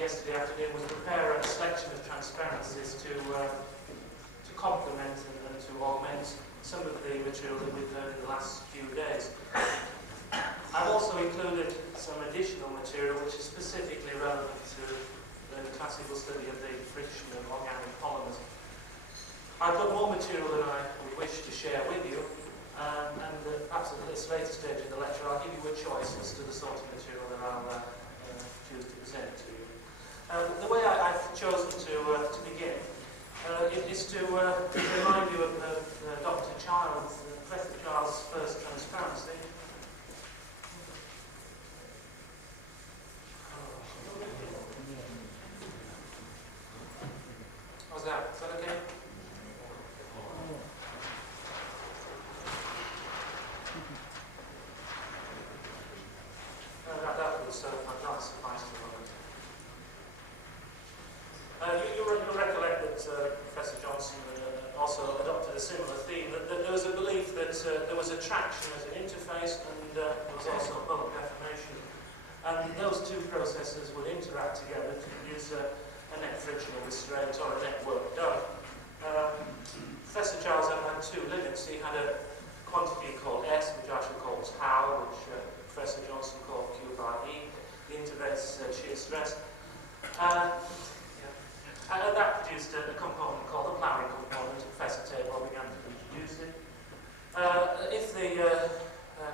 yesterday afternoon was prepare a selection of transparencies to complement and to augment some of the material that we've heard in the last few days. I've also included some additional material which is specifically relevant to the classical study of the friction of organic polymers. I've got more material than I would wish to share with you, and perhaps at this later stage in the lecture I'll give you a choice as to the sort of material that I'll choose to present to you. The way I've chosen to begin is to remind you of Dr. Child's, Professor Child's first transparency. How's that? Is that okay? That was not suffice for a moment. You'll recollect that Professor Johnson also adopted a similar theme, that there was a belief that there was attraction as an interface and there was also bulk deformation. And those two processes would interact together to produce a net frictional restraint or a net work done. Professor Charles had two limits. He had a quantity called S, which I shall call tau, which Professor Johnson called Q by E, the interface shear stress. And that produced a component called the ploughing component. Professor Tabor began to introduce it. If the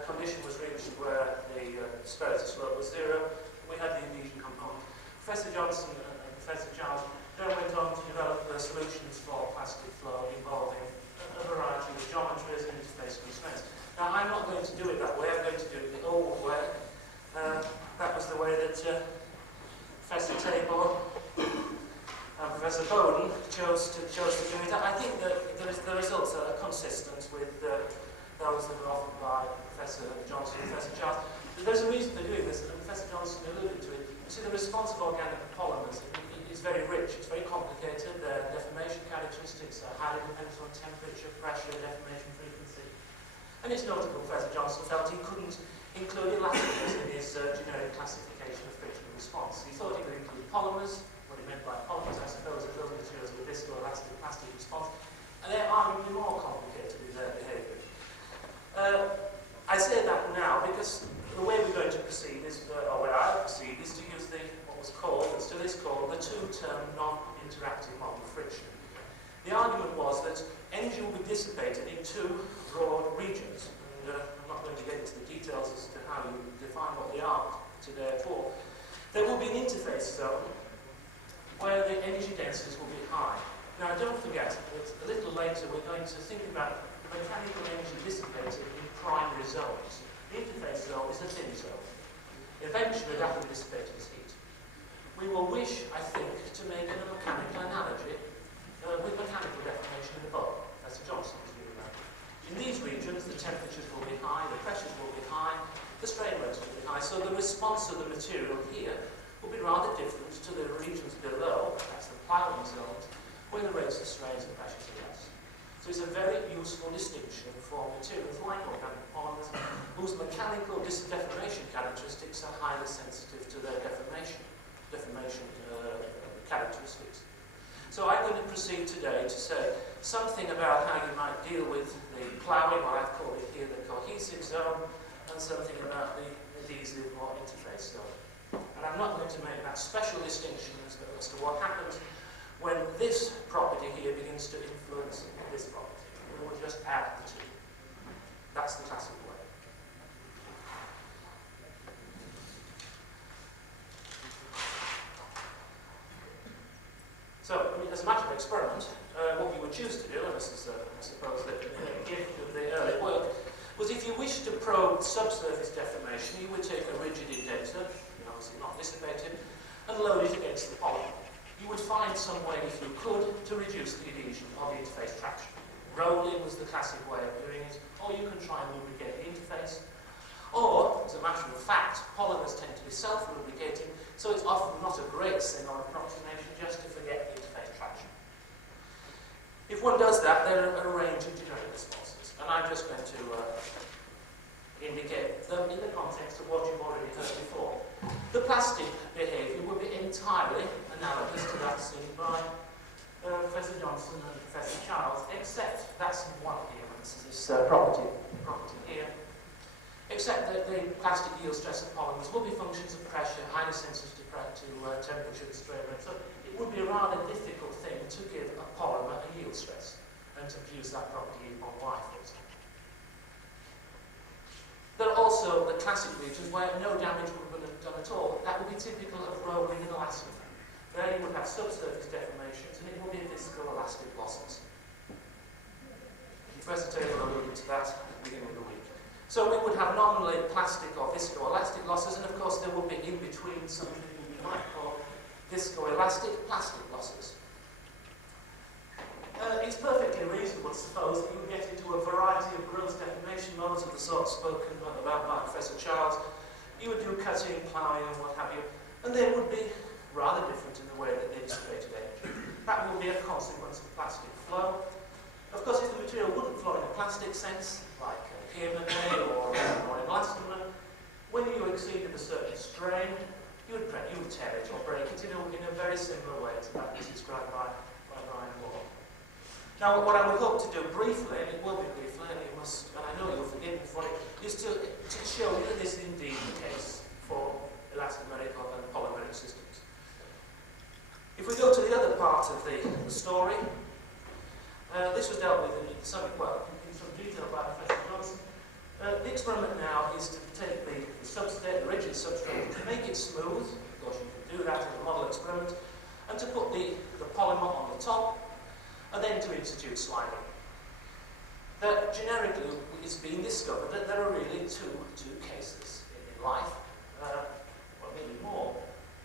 condition was reached where the dispersive slope was zero, we had the adhesion component. Professor Johnson and Professor Charles then went on to develop solutions for plastic flow involving a variety of geometries and interface constraints. Now, I'm not going to do it that way. I'm going to do it the old way. That was the way that Professor Tabor and Professor Bowden chose to do it. I think that the results are consistent with those that were offered by Professor Johnson and Professor Charles. There's a reason they're doing this, and Professor Johnson alluded to it. You see, the response of organic polymers is very rich. It's very complicated. Their deformation characteristics are highly dependent on temperature, pressure, deformation frequency. And it's notable Professor Johnson felt he couldn't include elastomers in his generic classification of frictional response. He thought he could include polymers. What he meant by polymers, I suppose, are those materials with viscoelastic plastic response. And they're arguably more complicated in their behaviour. I say that now because the way we're going to proceed is, or where I proceed, is to use what was called, and still is called, the two-term non-interactive model of friction. The argument was that energy will be dissipated in two broad regions. And I'm not going to get into the details as to how you define what they are today at all. There will be an interface zone where the energy densities will be high. Now, don't forget that a little later we're going to think about mechanical energy dissipated in primary zones. The interface zone is a thin zone. Eventually, that will be dissipated as heat. We will wish, I think, to make a mechanical analogy with mechanical deformation in the bulk. Professor Johnson was doing that. In these regions, the temperatures will be high, the pressures will be high, the strain rates will be high, so the response of the material here will be rather different to the regions below, that's the ploughing zones, where the rates of strains and pressures are less. So it's a very useful distinction for materials like organic polymers, whose mechanical deformation characteristics are highly sensitive to their deformation characteristics. So I'm going to proceed today to say something about how you might deal with the ploughing, or I've called it here the cohesive zone, and something about the adhesive or interface zone. And I'm not going to make that special distinction as to what happens when this property here begins to influence this property. We will just add the two. That's the classic way. So, as a matter of experiment, what we would choose to do, and this is, I suppose, the gift of the early work, was if you wish to probe subsurface deformation, you would take a rigid indenter, obviously not dissipated, and load it against the polymer. You would find some way, if you could, to reduce the adhesion of the interface traction. Rolling was the classic way of doing it, or you can try and lubricate the interface. Or, as a matter of fact, polymers tend to be self-lubricating, so it's often not a great sin or approximation just to forget the interface traction. If one does that, there are a range of generic responses, and I'm just going to indicate them in the context of what you've already heard before. The plastic behaviour would be entirely analogous to that seen by Professor Johnson and Professor Charles, except that's one here, this is this property here, except that the plastic yield stress of polymers will be functions of pressure, highly sensitive to temperature and strain rate. So it would be a rather difficult thing to give a polymer a yield stress and to produce that property on Y, for example. There are also the classic regions where no damage would have been done at all. That would be typical of rolling and elastomer. There you would have subsurface deformations and it would be viscoelastic losses. Professor Taylor alluded to that at the beginning of the week. So we would have nominally plastic or viscoelastic losses, and of course there would be in between something we might call viscoelastic plastic losses. It's perfectly reasonable to suppose that you would get into a variety of gross deformation modes of the sort spoken about by Professor Charles. You would do cutting, ploughing, and what have you, and they would be rather different in the way that they dissipated energy. That would be a consequence of plastic flow. Of course, if the material wouldn't flow in a plastic sense, like PMMA or in elastomer, when you exceeded a certain strain, you would tear it or break it in a very similar way to that was described by Brian Moore. Now, what I would hope to do briefly, and it will be briefly, and I know you'll forgive me for it, is to show you that this is indeed the case for elastomeric and polymeric systems. If we go to the other part of the story, this was dealt with in some detail by Professor Johnson. The experiment now is to take the substrate, the rigid substrate, to make it smooth. Of course, you can do that in a model experiment, and to put the polymer on the top, and then to institute sliding. Generically, it's been discovered that there are really two cases in life, or maybe more.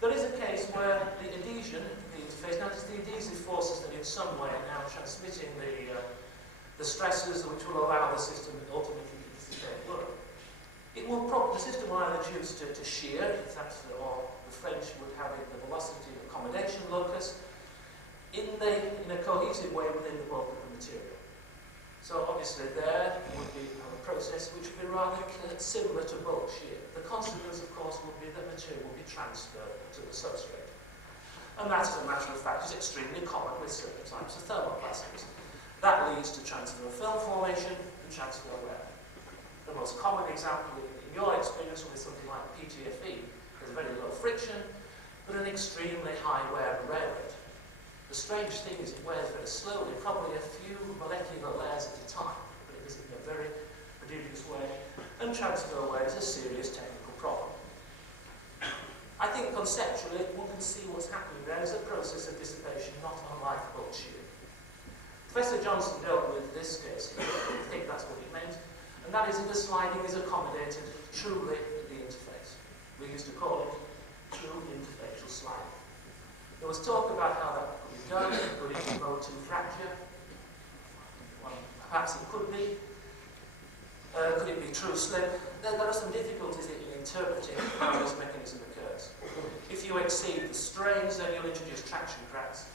There is a case where the adhesion, the interface, notice the adhesive forces that in some way are now transmitting the stresses which will allow the system ultimately to dissipate work. The system will either choose to shear, or the French would have it the velocity accommodation locus, in a cohesive way within the bulk of the material. So obviously there would be a process which would be rather similar to bulk shear. The consequence, of course, would be that material will be transferred to the substrate. And that, as a matter of fact, is extremely common with certain types of thermoplastics. That leads to transfer of film formation and transfer wear. The most common example in your experience will be something like PTFE. There's very low friction, but an extremely high wear and wear rate. The strange thing is it wears very slowly, probably a few molecular layers at a time, but it does it in a very prodigious way, and transfer wear is a serious technical problem. I think conceptually one can see what's happening there is a process of dissipation not unlike bulk shear. Professor Johnson dealt with this case here, I think that's what he meant, and that is if the sliding is accommodated truly at the interface. We used to call it true interfacial sliding. There was talk about how that could be done. Could it be mode 2 fracture? Well, perhaps it could be. Could it be true slip? There are some difficulties in interpreting how this mechanism occurs. If you exceed the strains, then you'll introduce traction cracks.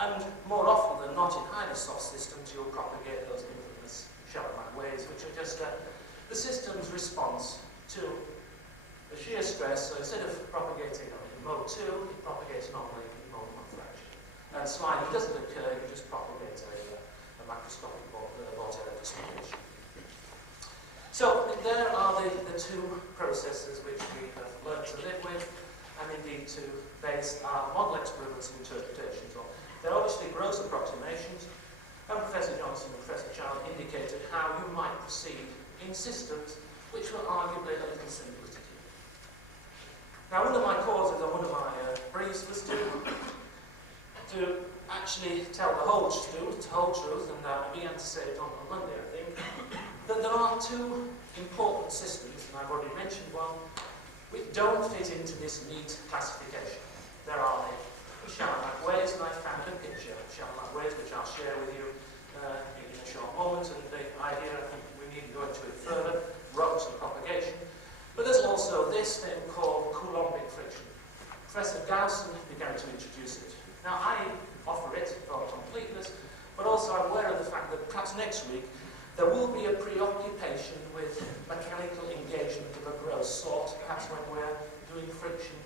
And more often than not, in highly soft systems, you'll propagate those infamous Shalom waves, which are just the system's response to the shear stress. So instead of propagating in mode 2, it propagates normally in mode 1 fraction. And sliding doesn't occur, you just propagate a macroscopic vortex dislocation. So there are the two processes which we have learned to live with, and indeed to base our model experiments and interpretations on. They're obviously gross approximations, and Professor Johnson and Professor Child indicated how you might proceed in systems which were arguably a little simpler to do. Now, one of my causes, or one of my briefs, was to actually tell the whole truth, and I began to say it on Monday, I think, that there are two important systems, and I've already mentioned one, which don't fit into this neat classification. There are the Shalom waves, and I found a picture of Shalom waves, which I'll share with you in a short moment, and the idea, I think we need to go into it further, rocks and propagation. But there's also this thing called Coulombic friction. Professor Dowson began to introduce it. Now, I offer it for completeness, but also I'm aware of the fact that perhaps next week There will be a preoccupation with mechanical engagement of a gross sort, perhaps when we're doing friction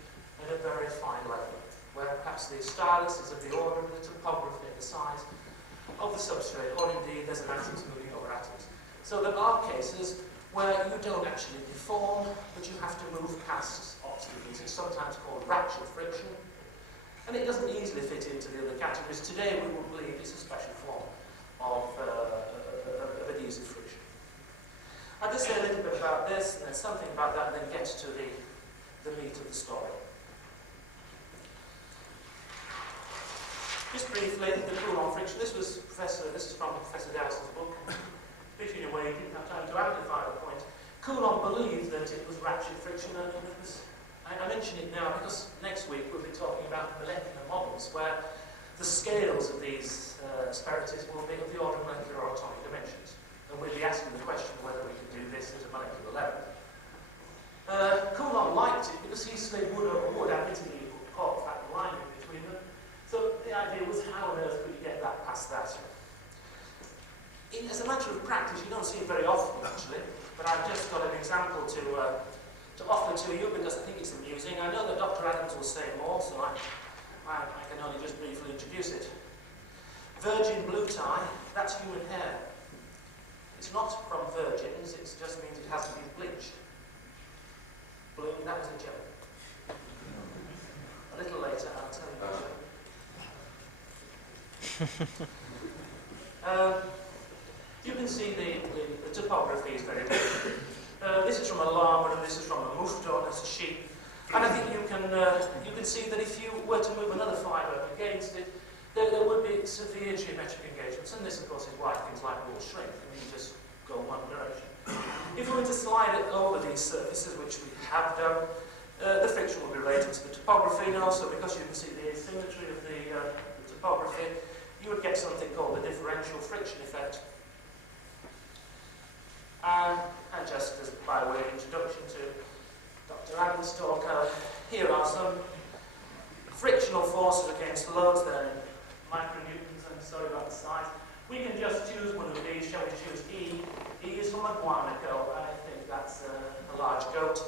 at a very fine level, where perhaps the stylus is of the order of the topography and the size of the substrate, or indeed there's an atoms moving over atoms. So there are cases where you don't actually deform, but you have to move past obstacles. It's sometimes called ratchet friction, and it doesn't easily fit into the other categories. Today we will believe it's a special form of adhesive friction. I'll just say a little bit about this, and then something about that, and then get to the meat of the story. Just briefly, the Coulomb friction. This is from Professor Dowson's book. In a way, he didn't have time to amplify the point. Coulomb believed that it was ratchet friction, and I mention it now because next week we'll be talking about molecular models where the scales of these asperities will be of the order of molecular or atomic dimensions. And we'll be asking the question whether we can do this at a molecular level. Coulomb liked it because he slid wood over wood, admittedly he put cork fat lining between them. So the idea was, how on earth could you get that past that? As a matter of practice, you don't see it very often, actually, but I've just got an example to offer to you because I think it's amusing. I know that Dr. Adams will say more, so I can only just briefly introduce it. Virgin blue tie, that's human hair. It's not from virgins, it just means it has to be bleached. Blue, that was a joke. A little later, I'll tell you about it. You can see the topography is very good. This is from a llama and this is from a mouton, that's a sheep. And I think you can see that if you were to move another fibre against it, there would be severe geometric engagements. And this, of course, is why things like wool shrink. I mean, you just go one direction. If we were to slide it over these surfaces, which we have done, the friction will be related to the topography, and also because you can see the asymmetry of the topography, you would get something called the differential friction effect. And just as by way of introduction to Dr. Adams' talk, here are some frictional forces against loads there in micronewtons. I'm sorry about the size. We can just choose one of these. Shall we choose E? E is from a guanaco. I think that's a large goat.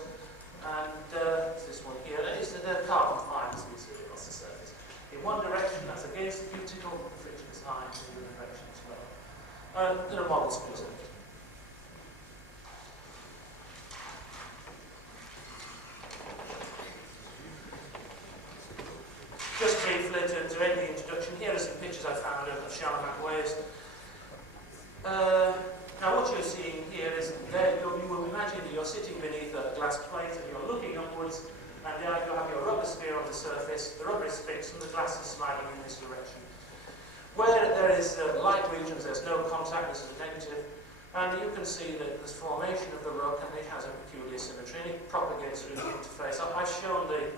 And this one here, it's the carbon fibers we see across the surface. In one direction, that's against the cuticle, the friction is high, in the other direction as well. There are models for it. Just briefly, to end the introduction, here are some pictures I found of Charlemagne waves. Now what you're seeing here is, you will imagine that you're sitting beneath a glass plate and you're looking upwards, and you have your rubber sphere on the surface, the rubber is fixed and the glass is sliding in this direction. Where there is light regions, there's no contact, this is a negative, and you can see that there's formation of the rock and it has a peculiar symmetry and it propagates through the interface. I've shown the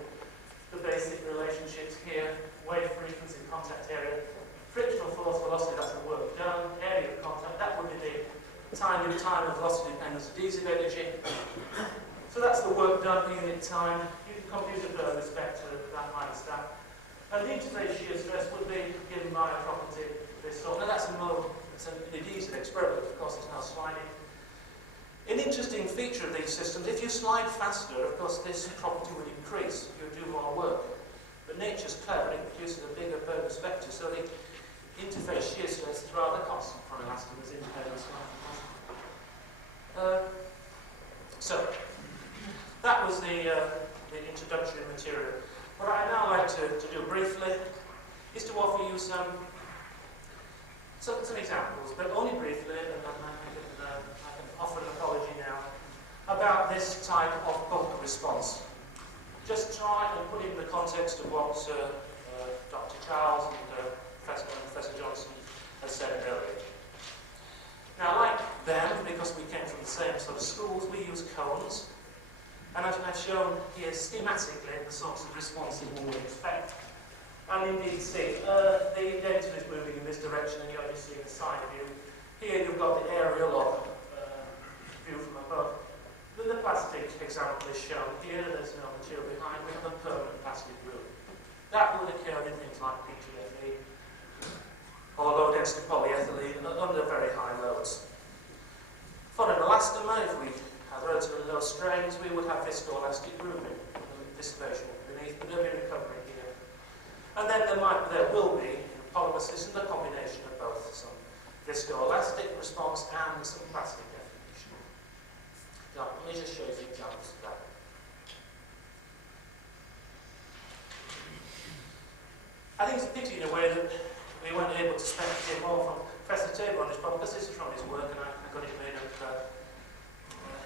basic relationships here, wave frequency, contact area, frictional force, velocity, that's the work done, area of contact, that would be the time and velocity dependence adhesive energy. So that's the work done per unit time. You can compute it with respect to that minus that. And the interface shear stress would be given by a property of this sort. Now that's it's an adhesive experiment, of course it's now sliding. An interesting feature of these systems, if you slide faster, of course this property would increase, you do more work. But nature's clever, it produces a bigger perspective, so the interface shear stress is rather constant for an elastic as independent. So, that was the introductory material. What I'd now like to do briefly is to offer you some examples, but only briefly, and I can offer an apology now, about this type of bulk response. Just try and put it in the context of what Dr. Charles and Professor Johnson has said earlier. Now, like them, because we came from the same sort of schools, we use cones. And I've shown here schematically the sorts of responses we would expect. And indeed, see, the denser is moving in this direction, and you're only seeing the side view. Here you've got the aerial or view from above. The plastic example is shown here. There's no material behind. We have a permanent plastic roof. That would occur in things like PTFE or low-density polyethylene under very high loads. if we had relatively low strains, we would have viscoelastic grooving, dissipation beneath, but there'll be recovery here. And then there will be, in a polymer system, a combination of both, some viscoelastic response and some plastic deformation. Now, let me just show you some examples of that. I think it's a pity in a way that we weren't able to spend a bit more from Professor Tabor on this problem, because this is from his work, and I got it made up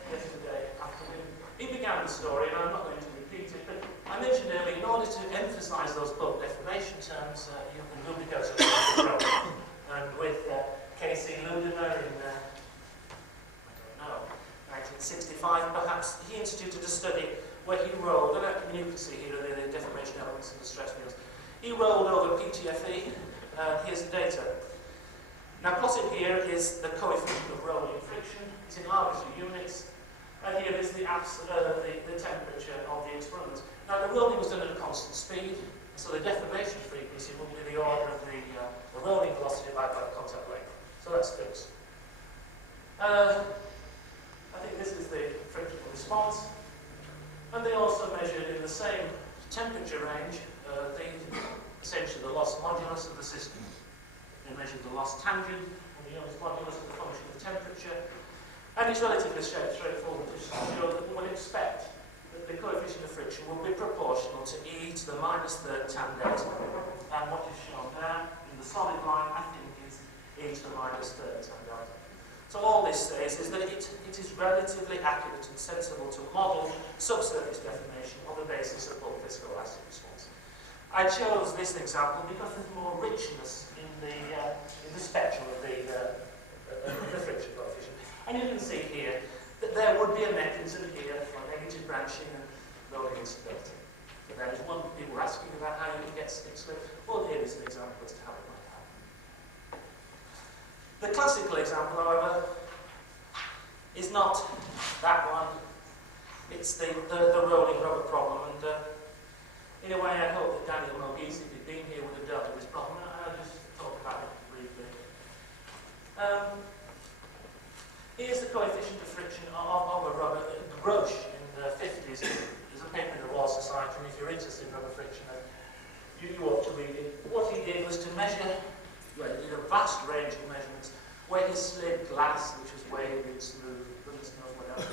yesterday afternoon. He began the story, and I'm not going to repeat it, but I mentioned earlier, in order to emphasise those bulk deformation terms, you can duplicate it. And with K.C. Lubrication in, I don't know, 1965 perhaps, he instituted a study where he rolled, and you can see here the deformation elements and the stress fields. He rolled over PTFE, here's the data. Now plotted here is the coefficient of rolling friction. It's in arbitrary units. And here is the temperature of the experiment. Now the rolling was done at a constant speed, so the deformation frequency will be the order of the rolling velocity divided by the contact length. So that's fixed. I think this is the frictional response. And they also measured in the same temperature range essentially the loss modulus of the system. They measured the loss tangent and the unit modulus of the function of temperature. And it's relatively straightforward to show that one would expect that the coefficient of friction will be proportional to e to the -3rd tan delta. And what is shown there in the solid line, I think, is e to the -3rd tan delta. So all this says is that it is relatively accurate and sensible to model subsurface deformation on the basis of bulk viscoelastic response. I chose this example because there's more richness in the spectrum of the friction coefficient. And you can see here that there would be a mechanism here for negative branching and rolling instability. But there is one people were asking about how you can get stick slip. Well, here is an example as to how it might happen. The classical example, however, is not that one. It's the rolling rubber problem. And in a way, I hope that Daniel Mogis, if he'd been here, would have dealt with this problem. I'll just talk about it briefly. Here's the coefficient of friction of a rubber. Grosch in the 50s, there's a paper in the Royal Society, and if you're interested in rubber friction, you ought to read it. What he did was to measure, well, he did a vast range of measurements, where he slid glass, which was wavy and smooth, goodness knows what else,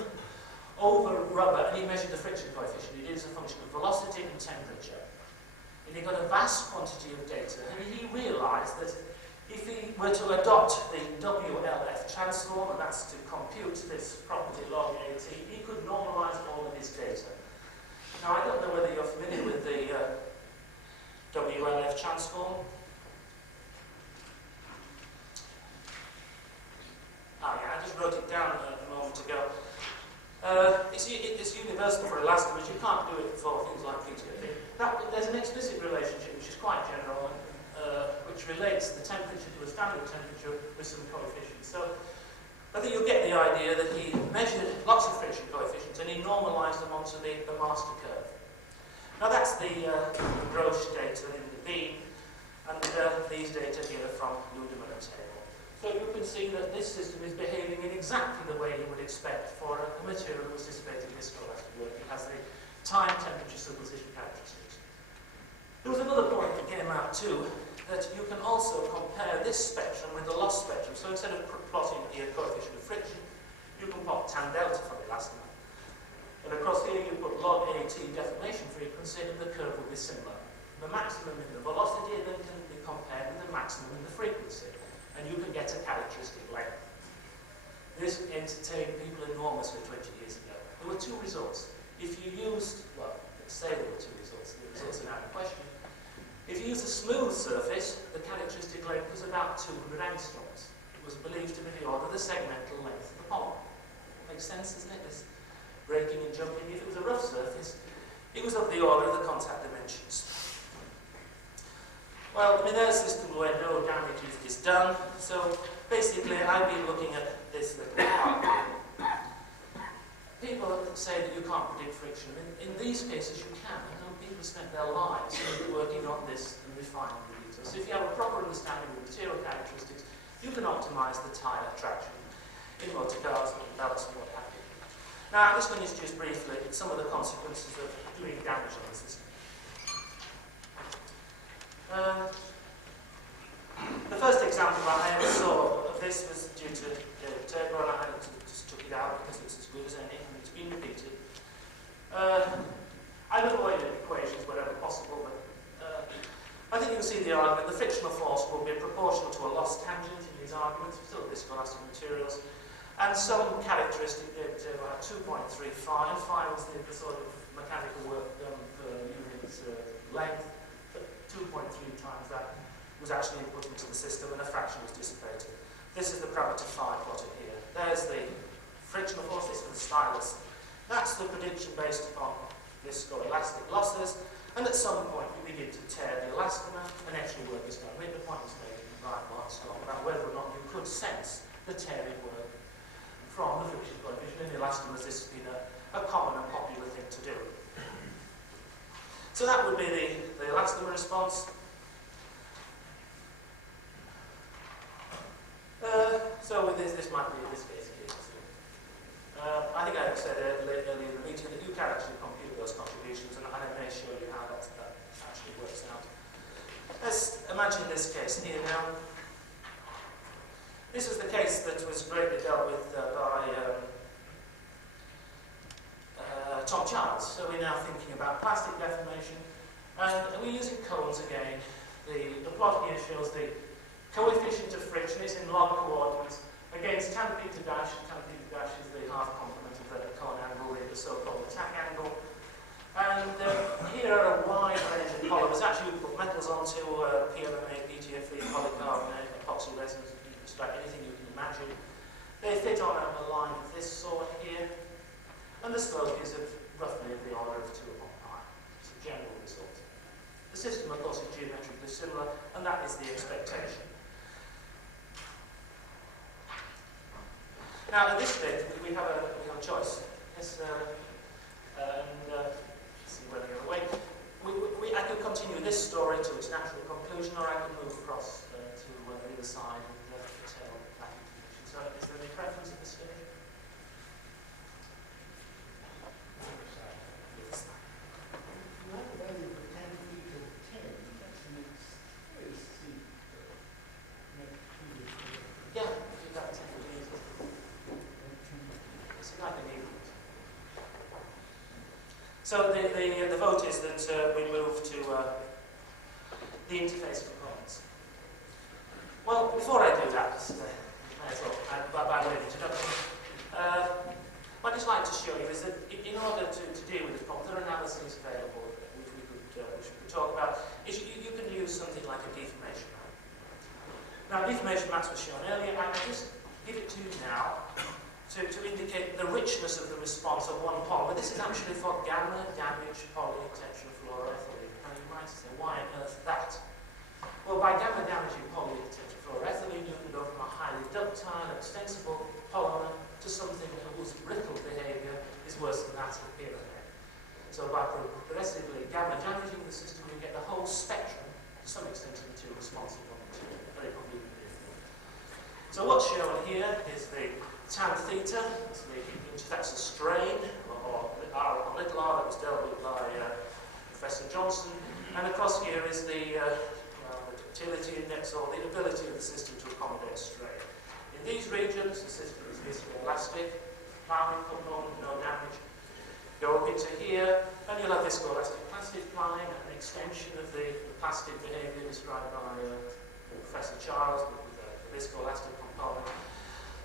over rubber, and he measured the friction coefficient. He did it as a function of velocity and temperature. And he got a vast quantity of data, and he realised that if he were to adopt the WLF transform, and that's to compute this property log AT, he could normalise all of his data. Now, I don't know whether you're familiar with the WLF transform. Yeah, I just wrote it down a moment ago. It's universal for elastomers. You can't do it for things like PTFE. There's an explicit relationship which is quite general, which relates the temperature to a standard temperature with some coefficients. So I think you'll get the idea that he measured lots of friction coefficients and he normalised them onto the master curve. Now that's the Grosch data in the beam, and these data here from Lubrication and Tabor. So you can see that this system is behaving in exactly the way you would expect for a material that was dissipating viscoelastic work. It has the time, temperature, superposition characteristics. There was another point that came out too, that you can also compare this spectrum with the loss spectrum. So instead of plotting the coefficient of friction, you can plot tan delta from the elastomer. And across here you put log AT deformation frequency, and the curve will be similar. The maximum in the velocity then can be compared with the maximum in the frequency, and you can get a characteristic length. This entertained people enormously 20 years ago. There were two results. If you used, well, let's say there were two results, the results are now in question. If you use a smooth surface, the characteristic length was about 200 angstroms. It was believed to be the order of the segmental length of the polymer. Makes sense, doesn't it? This breaking and jumping. If it was a rough surface, it was of the order of the contact dimensions. Well, I mean, there's a system where no damage is done. So basically, I've been looking at this little part. People say that you can't predict friction. In these cases, you can. People spent their lives working on this and refining the details. So if you have a proper understanding of material characteristics, you can optimize the tire traction. in motor cars and belts and what have you. Now, I'm just going to introduce briefly some of the consequences of doing damage on the system. The first example I ever saw of this was due to the turbo, and I just took it out because it's as good as any, and it's been repeated. I've avoided equations wherever possible, but I think you can see the argument. The frictional force will be proportional to a loss tangent in these arguments, still viscoelastic materials, and some characteristic that about 2.35, 5 was the sort of mechanical work done per unit length, 2.3 times that was actually input into the system, and a fraction was dissipated. This is the parameter phi plotted here. There's the frictional force, this is the stylus. That's the prediction based upon viscoelastic losses, and at some point you begin to tear the elastomer, and extra work is done. The point was made by Briscoe about whether or not you could sense the tearing work from the friction coefficient in the elastomers. This has been a common and popular thing to do. So that would be the elastomer response. So with this might be in this case here. I think I said earlier in the meeting that you can actually compute those contributions, and I may show you how that actually works out. Let's imagine this case here now. This was the case that was greatly dealt with by Tom Charles. So we're now thinking about plastic deformation, and we're using cones again. The plot here shows the coefficient of friction is in log coordinates against tan theta dash. Tan theta dash is the half complement of the cone angle, the so-called attack angle. And here are a wide range of polymers. Actually, we put metals onto PMMA, PTFE, polycarbonate, epoxy resins, just about anything you can imagine. They fit on a line of this sort here, and the slope is of roughly the order of 2 upon pi. It's a general result. The system, of course, is geometrically similar, and that is the expectation. Now, at this stage, we have a choice. Yes, see where they go away. I could continue this story to its natural conclusion, or I could move across to the other side and tell that information. So, is there any preference at this stage? Yes. Yeah, do that 10 years. So the vote is that we move to the interface components. Well, before I do that, by way of introduction, what I'd just like to show you is that in order to deal with this problem, there are analyses available which we could talk about. You can use something like a deformation map. Now, deformation maps were shown earlier. I just give it to you now to indicate the richness of the response of one polymer. This is actually for gamma damaged polytetrafluoroethylene. Now you might say, why on earth that? Well, by gamma damaging polytetrafluoroethylene, you can go from a highly ductile, extensible polymer to something whose brittle behavior is worse than that of pyramid. So by progressively gamma damaging the system, you get the whole spectrum, to some extent, of material responsive on material. Very convenient. So what's shown here is the tan theta, that's a strain, or R upon little r, that was dealt with by Professor Johnson. And across here is the ductility index, or the ability of the system to accommodate strain. In these regions, the system is viscoelastic, plowing component, no damage. Go up into here, and you'll have viscoelastic plastic plowing, an extension of the plastic behavior described by Professor Charles with the viscoelastic component.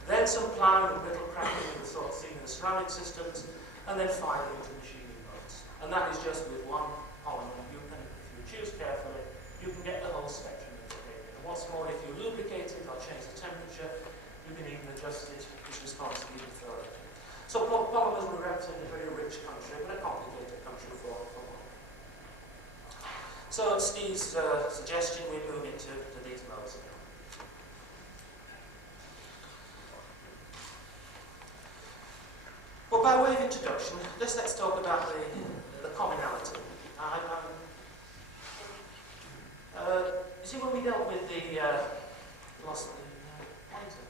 Then some plowing and brittle cracking of the sort seen in the ceramic systems, and then finally into machining modes. And that is just with one polymer. You can, if you choose carefully, you can get the whole spectrum of behavior. And what's more, if you lubricate it or change the temperature, you can even adjust it, which responds even further. So polymers will represent a very rich country, but a complicated country for one. So Steve's suggestion, we move into these modes now. Well, by way of introduction, let's talk about the commonality. You see, when we dealt with the loss of the pointer,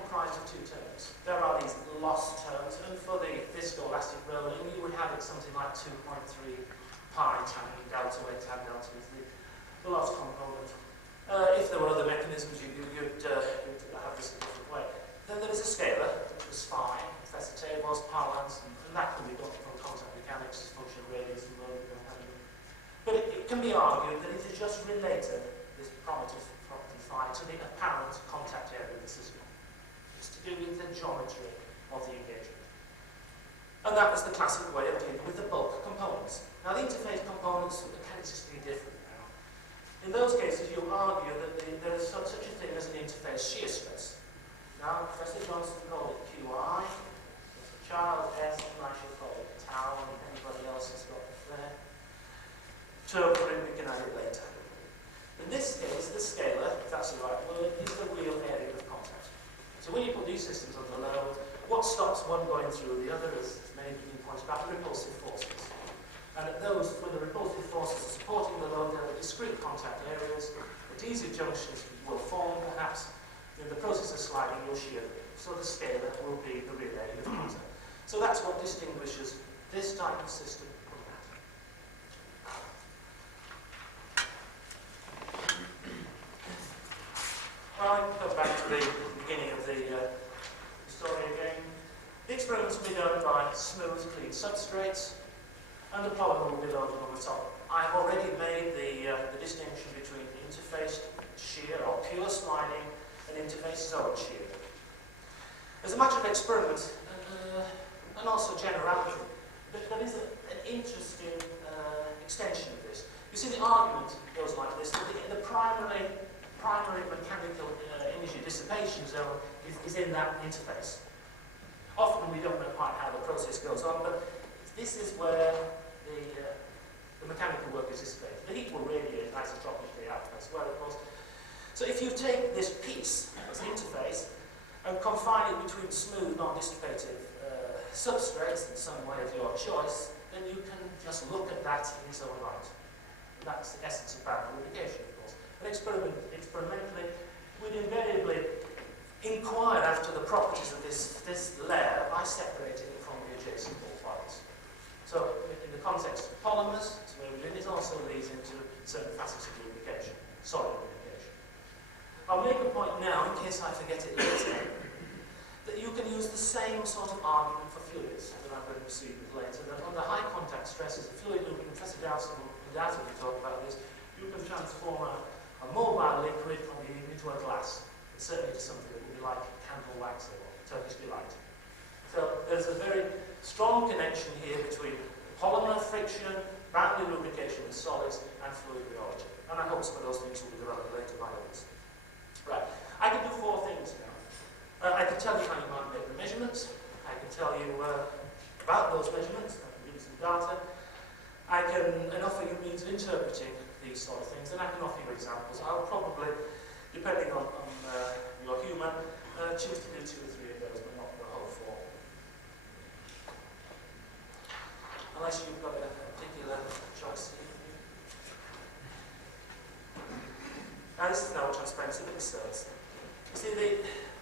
comprised of two terms. There are these loss terms, and for the viscoelastic rolling, you would have it something like 2.3 pi tan delta, where tan delta is the loss component. If there were other mechanisms, you'd have this in a different way. Then there is a scalar, which was fine, Professor Tabor's, Pollock's, and that can be done from contact mechanics, function radius, and load, and what have you. But it can be argued that it is just related, this property phi, to the apparent contact area of the system. It's to do with the geometry of the engagement. And that was the classic way of dealing with the bulk components. Now, the interface components are consistently different now. In those cases, you'll argue that there is such a thing as an interface shear stress. Now, Professor Johnson called it QI, Professor Child, S, and I shall call it tau, and anybody else has got it there. Term, we can add it later. In this case, the scalar, if that's the right word, is the real area of contact. So when you put these systems under load, what stops one going through the other, as many have been pointed out, repulsive forces. And at those, when the repulsive forces are supporting the load, there are discrete contact areas. Adhesive junctions will form, perhaps. In the process of sliding, you'll shear. So the scalar will be the real area of contact. So that's what distinguishes this type of system from that. Well, I go back to the beginning of the story again. The experiments will be done by smooth, clean substrates, and the polymer will be loaded on the top. I've already made the distinction between interfaced shear or pure sliding and interface zone shear. As a matter of experiment, and also generality, there is an interesting extension of this. You see, the argument goes like this: the primary mechanical energy dissipation zone is in that interface. Often we don't know quite how the process goes on, but this is where the mechanical work is dissipated. The heat will radiate isotropically out elsewhere, of course. So if you take this piece as the interface and confine it between smooth, non-dissipative substrates in some way of your choice, then you can just look at that in its own right. And that's the essence of boundary lubrication, of course. And experimentally, we'd invariably inquire after the properties of this layer by separating it from the adjacent wall parts. So in the context of polymers, that's where we're in, it also leads into certain facets of lubrication, solid lubrication. I'll make a point now, in case I forget it later, that you can use the same sort of argument for fluids that I'm going to proceed with later, that under high contact stresses, a fluid lubricant, Professor Dowson will undoubtedly talk about this, you can transform a mobile liquid from into a glass, certainly to something that would be like candle wax or Turkish delight. So there's a very strong connection here between polymer friction, boundary lubrication with solids, and fluid rheology. And I hope some of those things will be developed later by others. Right, I can do four things now. I can tell you how you might make the measurements. I can tell you about those measurements. I can give you some data. I can offer you means of interpreting these sort of things, and I can offer you examples. I'll probably, depending on your humour, choose to do 2 or 3 of those, but not the whole 4. Unless you've got a particular choice here. Now, this is no transparency, but this serves. You see,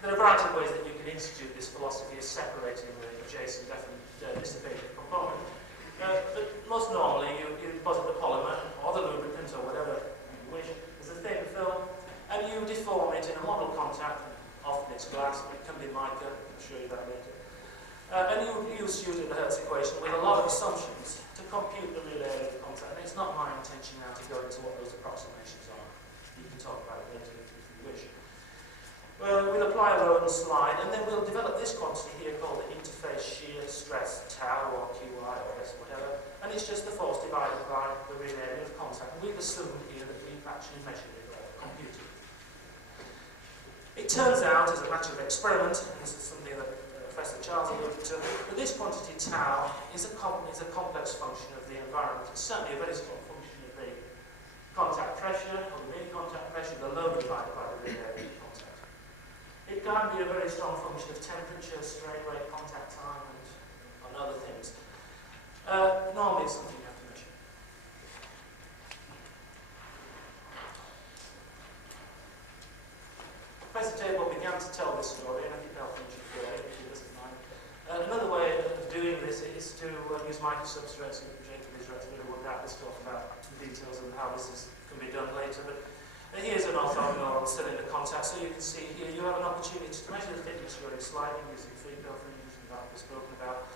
there are a variety of ways that you can institute this philosophy of separating the adjacent dissipated component. But most normally, you deposit the polymer, or the lubricant, or whatever you wish, as a thin film, and you deform it in a model contact. Often it's glass, but it can be mica. I'll show you that later. And you use the Hertz equation with a lot of assumptions to compute the real area of contact. And it's not my intention now to go into what those approximations are. You can talk about it later if you wish. We'll apply a load and slide, and then we'll develop this quantity here called the interface shear stress tau, or QI, or S, whatever. And it's just the force divided by the real area of contact. And we've assumed here that we've actually measured it or computed it. It turns out, as a matter of experiment, and this is something that Professor Charles alluded to, that this quantity tau is a complex function of the environment. It's certainly a very strong function of the contact pressure, or the mean contact pressure, the load divided by the real area of contact. It can be a very strong function of temperature, strain rate, contact time, and other things. Normally it's something you have to measure. Professor Tabor began to tell this story, and is to use microsubstrates, which Israelachvili will doubtless talk about the details of how this can be done later. But here's an orthogonal cylinder contact, so you can see here you have an opportunity to measure the thickness during sliding using Videography, using that we've spoken about.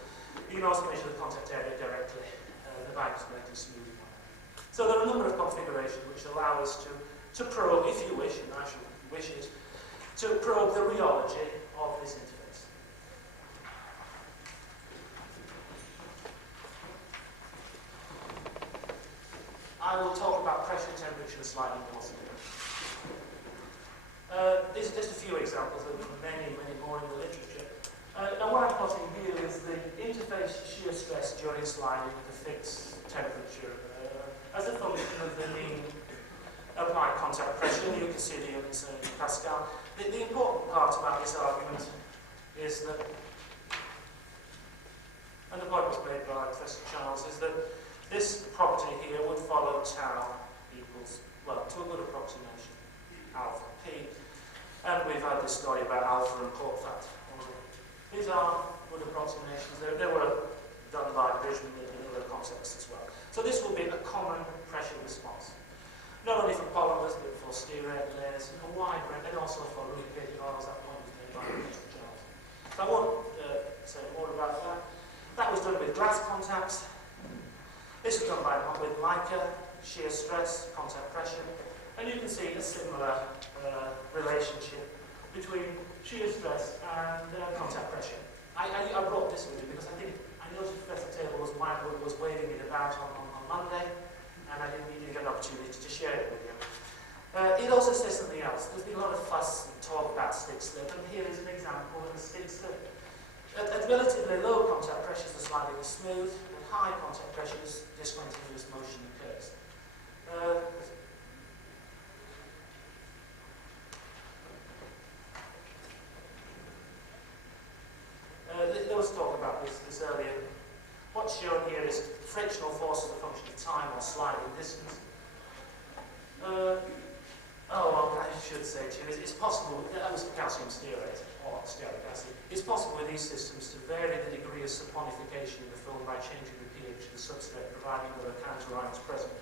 You can also measure the contact area directly. The bag is making smooth one. So there are a number of configurations which allow us to probe, if you wish, and I should wish it, to probe the rheology of this interface. I will talk about pressure, temperature, and sliding velocity. These are just a few examples of many, many more in the literature. Now what I'm plotting here is the interface shear stress during sliding at a fixed temperature as a function of the mean applied contact pressure. You can see the units in Pascal. The important part about this argument is that, and the point was made by Professor Charles, is that this property here would follow tau equals, well, to a good approximation, alpha p. And we've had this story about alpha and port fat. These are good approximations. They were done by Briscoe in other contexts as well. So this will be a common pressure response. Not only for polymers, but for stearate layers, a wide range, and also for lubricating oils. That point was made by Professor Charles. So I won't say more about that. That was done with glass contacts. This was done with mica, shear stress, contact pressure, and you can see a similar relationship between shear stress and contact pressure. I brought this with you because I noticed Professor Taylor was waving it about on Monday, and I didn't get an opportunity to share it with you. It also says something else. There's been a lot of fuss and talk about stick slip, and here is an example of a stick slip. At relatively low contact pressures, the sliding is smooth. At high contact pressures, discontinuous motion occurs. There was talk about this earlier. What's shown here is frictional force as a function of time or sliding distance. I should say to you, it's possible, that was calcium stearate, or stearic acid. It's possible with these systems to vary the degree of saponification in the film by changing the pH of the substrate, providing there are counter ions present.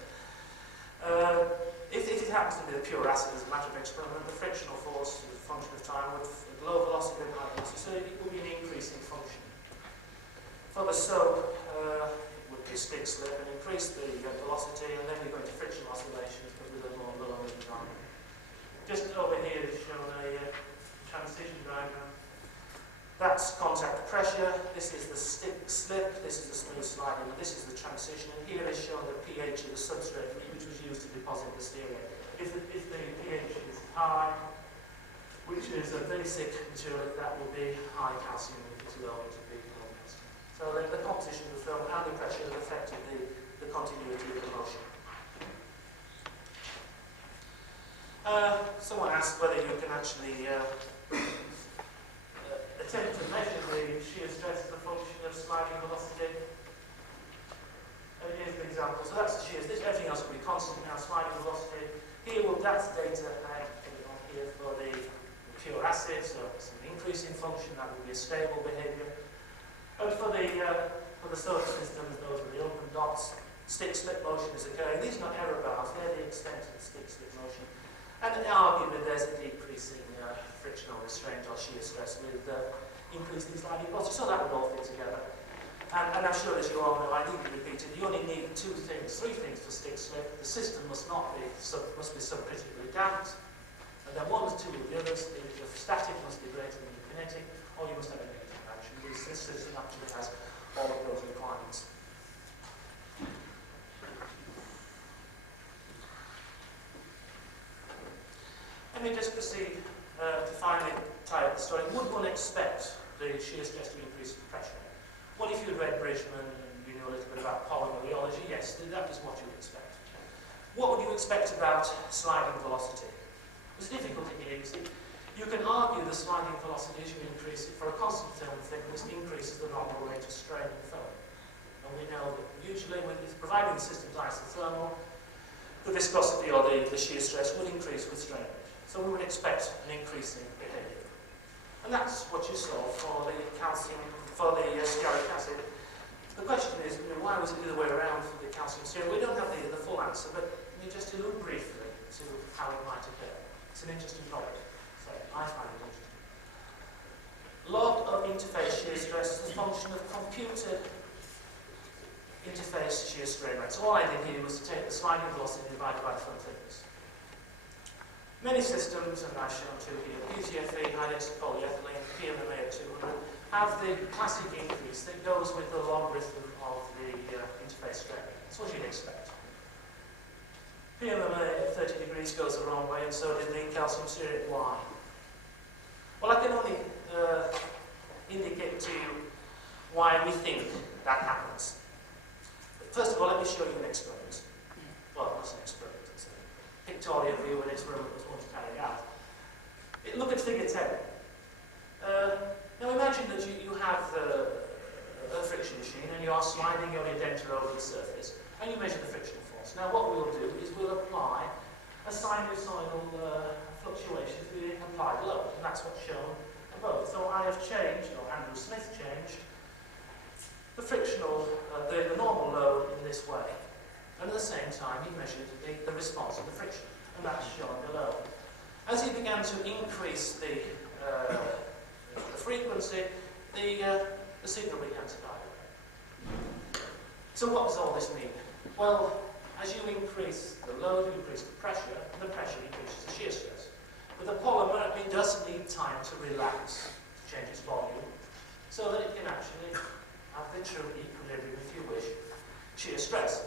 If it happens to be a pure acid as a matter of experiment, the frictional force as a function of time would, at low velocity and high velocity, so it would be an increasing function. For the soap, it would be stick slip and increase the velocity, and then we go into frictional oscillations, but with a more lower time. Just over here is shown a transition diagram. That's contact pressure, this is the stick slip, this is the smooth sliding, and this is the transition. And here is shown the pH of the substrate, which was used to deposit the stearate. If the pH is high, which is a basic material, that will be high calcium. If it's low, it will be low calcium. So the composition of the film and the pressure has affected the continuity of the motion. Someone asked whether you can actually attempt to measure the shear stress as a function of sliding velocity. And here's an example. So that's the shear. Everything else will be constant now. Sliding velocity. Here, that's data I put it on here for the pure acid. So it's an increasing function. That will be a stable behavior. And for the solar systems, those are the open dots. Stick-slip motion is occurring. These are not error bars. They're the extent of the stick-slip motion. And arguably, there's a decreasing frictional restraint or shear stress with increasing sliding velocity. So that would all fit together. And I'm sure, as you all know, I need to repeat it. You only need three things for stick slip. The system must be subcritically damped, and then one or two of the others. The static must be greater than the kinetic, or you must have a negative action. This system actually has all of those requirements. Let me just proceed to finally tie up the story. Would one expect the shear stress to increase with pressure? What if you read Briscoe and you knew a little bit about polymer rheology? Yes, that is what you would expect. What would you expect about sliding velocity? There's a difficulty here, you see. You can argue the sliding velocity as you increase it for a constant film thickness increases the normal rate of strain in the film. And we know that usually, providing the system's isothermal, the viscosity or the shear stress would increase with strain rate. So we would expect an increasing behavior. And that's what you saw for the calcium, for the stearic acid. The question is, why was it the other way around for the calcium serum? We don't have the full answer, but let me just allude briefly to how it might occur. It's an interesting topic, so I find it interesting. Log of interface shear stress is a function of computed interface shear strain rate. So all I did here was to take the sliding velocity divided by the front thickness. Many systems, and I've shown two here, BTFE, high-density polyethylene, PMMA at 200, have the classic increase that goes with the logarithm of the interface strain rate. That's what you'd expect. PMMA at 30 degrees goes the wrong way, and so did the calcium serum. Why? Well, I can only indicate to you why we think that happens. But first of all, let me show you an experiment. Well, that's an experiment. It's a pictorial view of an experiment that was once carried out. Look at figure 10. Now imagine that you have a friction machine and you are sliding your indenture over the surface and you measure the frictional force. Now what we'll do is we'll apply a sinusoidal fluctuation to the applied load, and that's what's shown above. So I have changed, or Andrew Smith changed, the frictional, the normal load in this way. And at the same time he measured the response of the friction, and that's shown below. As he began to increase the frequency, the signal began to die. So what does all this mean? Well, as you increase the load, you increase the pressure increases the shear stress. But the polymer, it does need time to relax, to change its volume, so that it can actually have the true equilibrium, if you wish, shear stress.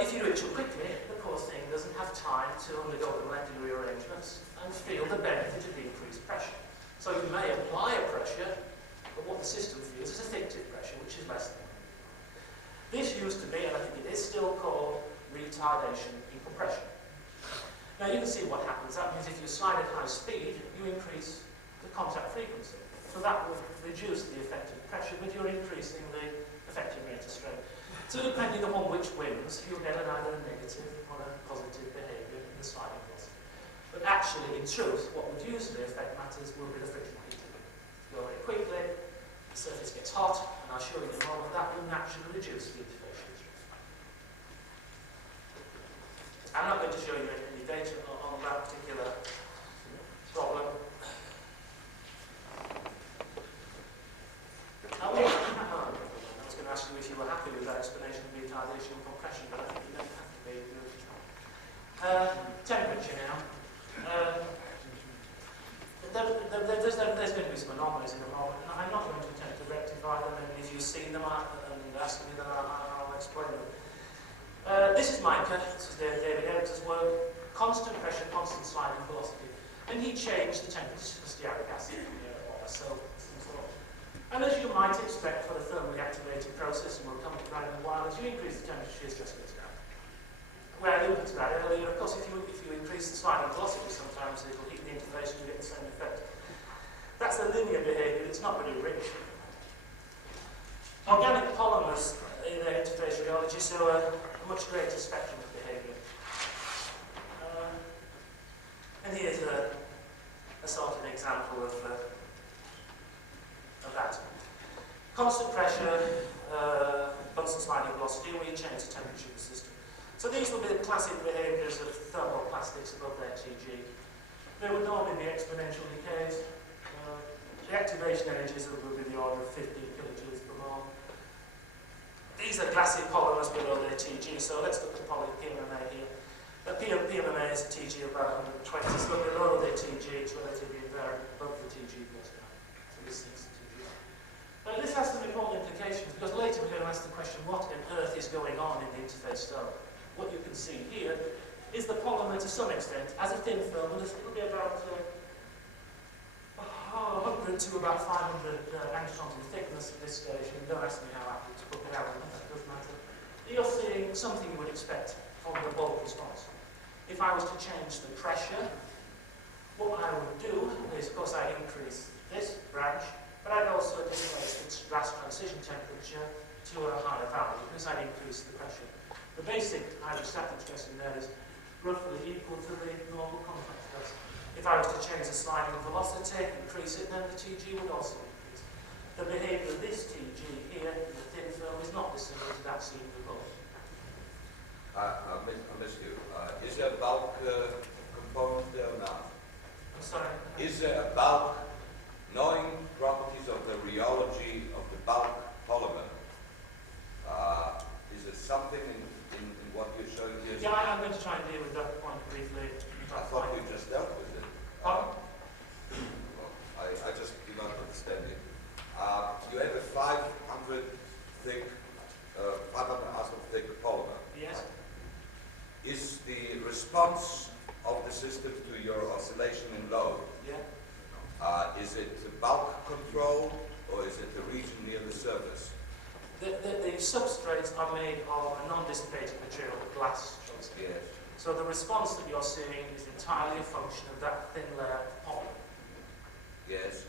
If you do it too quickly, the poor thing doesn't have time to undergo the molecular rearrangements and feel the benefit of the increased pressure. So you may apply a pressure, but what the system feels is a fictive pressure, which is less than. This used to be, and I think it is still called, retardation in compression. Now you can see what happens. That means if you slide at high speed, you increase the contact frequency. So that will reduce the effective pressure, but you're increasing the effective rate of strain. So depending upon which wins, you'll get either a negative or a positive behaviour in the sliding velocity. But actually, in truth, what would usually affect matters will be the friction heating. Go very quickly, the surface gets hot, and I'll show you in a moment, that will naturally reduce the interface shear stress. I'm not going to show you any data on that particular problem. I was going to ask you if you were happy with that explanation of retardation and compression, but I think you don't have to be. Temperature now. There's going to be some anomalies in the moment, and I'm not going to attempt to rectify them, and if you've seen them and ask me, then I'll explain them. This is Micah, this is David Yates' work, constant pressure, constant sliding velocity, and he changed the temperature to stearic acid, or so. And as you might expect for the thermally activated process, and we'll come to that in a while, as you increase the temperature, shear stress goes down. Where I alluded to that earlier, of course, if you increase the sliding velocity, sometimes it'll heat the interface and you get the same effect. That's a linear behaviour, it's not very rich. Organic polymers in their interface rheology show a much greater spectrum of behaviour. And here's a sort of example of that. Constant pressure, constant sliding velocity, where you change the temperature of the system. So these will be the classic behaviours of thermoplastics above their TG. They would normally be exponential decays. The activation energies will be the order of 15 kilojoules per mole. These are classic polymers below their TG, so let's look at PMMA here. PMMA is a TG of about 120, so below their TG, it's relatively invariant. Above the TG goes down. So this thing's the TG. But this has some important implications, because later we're going to ask the question, what on earth is going on in the interface stone? What you can see here is the polymer to some extent as a thin film, and it'll be about 100 to about 500 angstroms in thickness at this stage, and don't ask me how I to put it out, that doesn't matter. You're seeing something you would expect from the bulk response. If I was to change the pressure, what I would do is, of course, I'd increase this branch, but I'd also displace its glass transition temperature to a higher value, because I'd increase the pressure. The basic hydrostatic stress in there is roughly equal to the normal contact stress. If I was to change the sliding velocity, increase it, then the TG would also increase. the behaviour of this TG here in the thin film is not dissimilar to that seen above. I missed you. Is there a bulk component there or not? I'm sorry? Is there a bulk, knowing properties of the rheology of the bulk polymer, is there something in what you're showing here? Yeah, I'm going to try and deal with that point briefly. I thought we just dealt with it. Pardon? I just do not understand it. You have a 500 Aston thick polymer. Yes. Is the response of the system to your oscillation in load, is it bulk control or is it the region near the surface? The substrates are made of a non-dissipating material, glass, shall we say. Yes. So the response that you're seeing is entirely a function of that thin layer of polymer. Yes.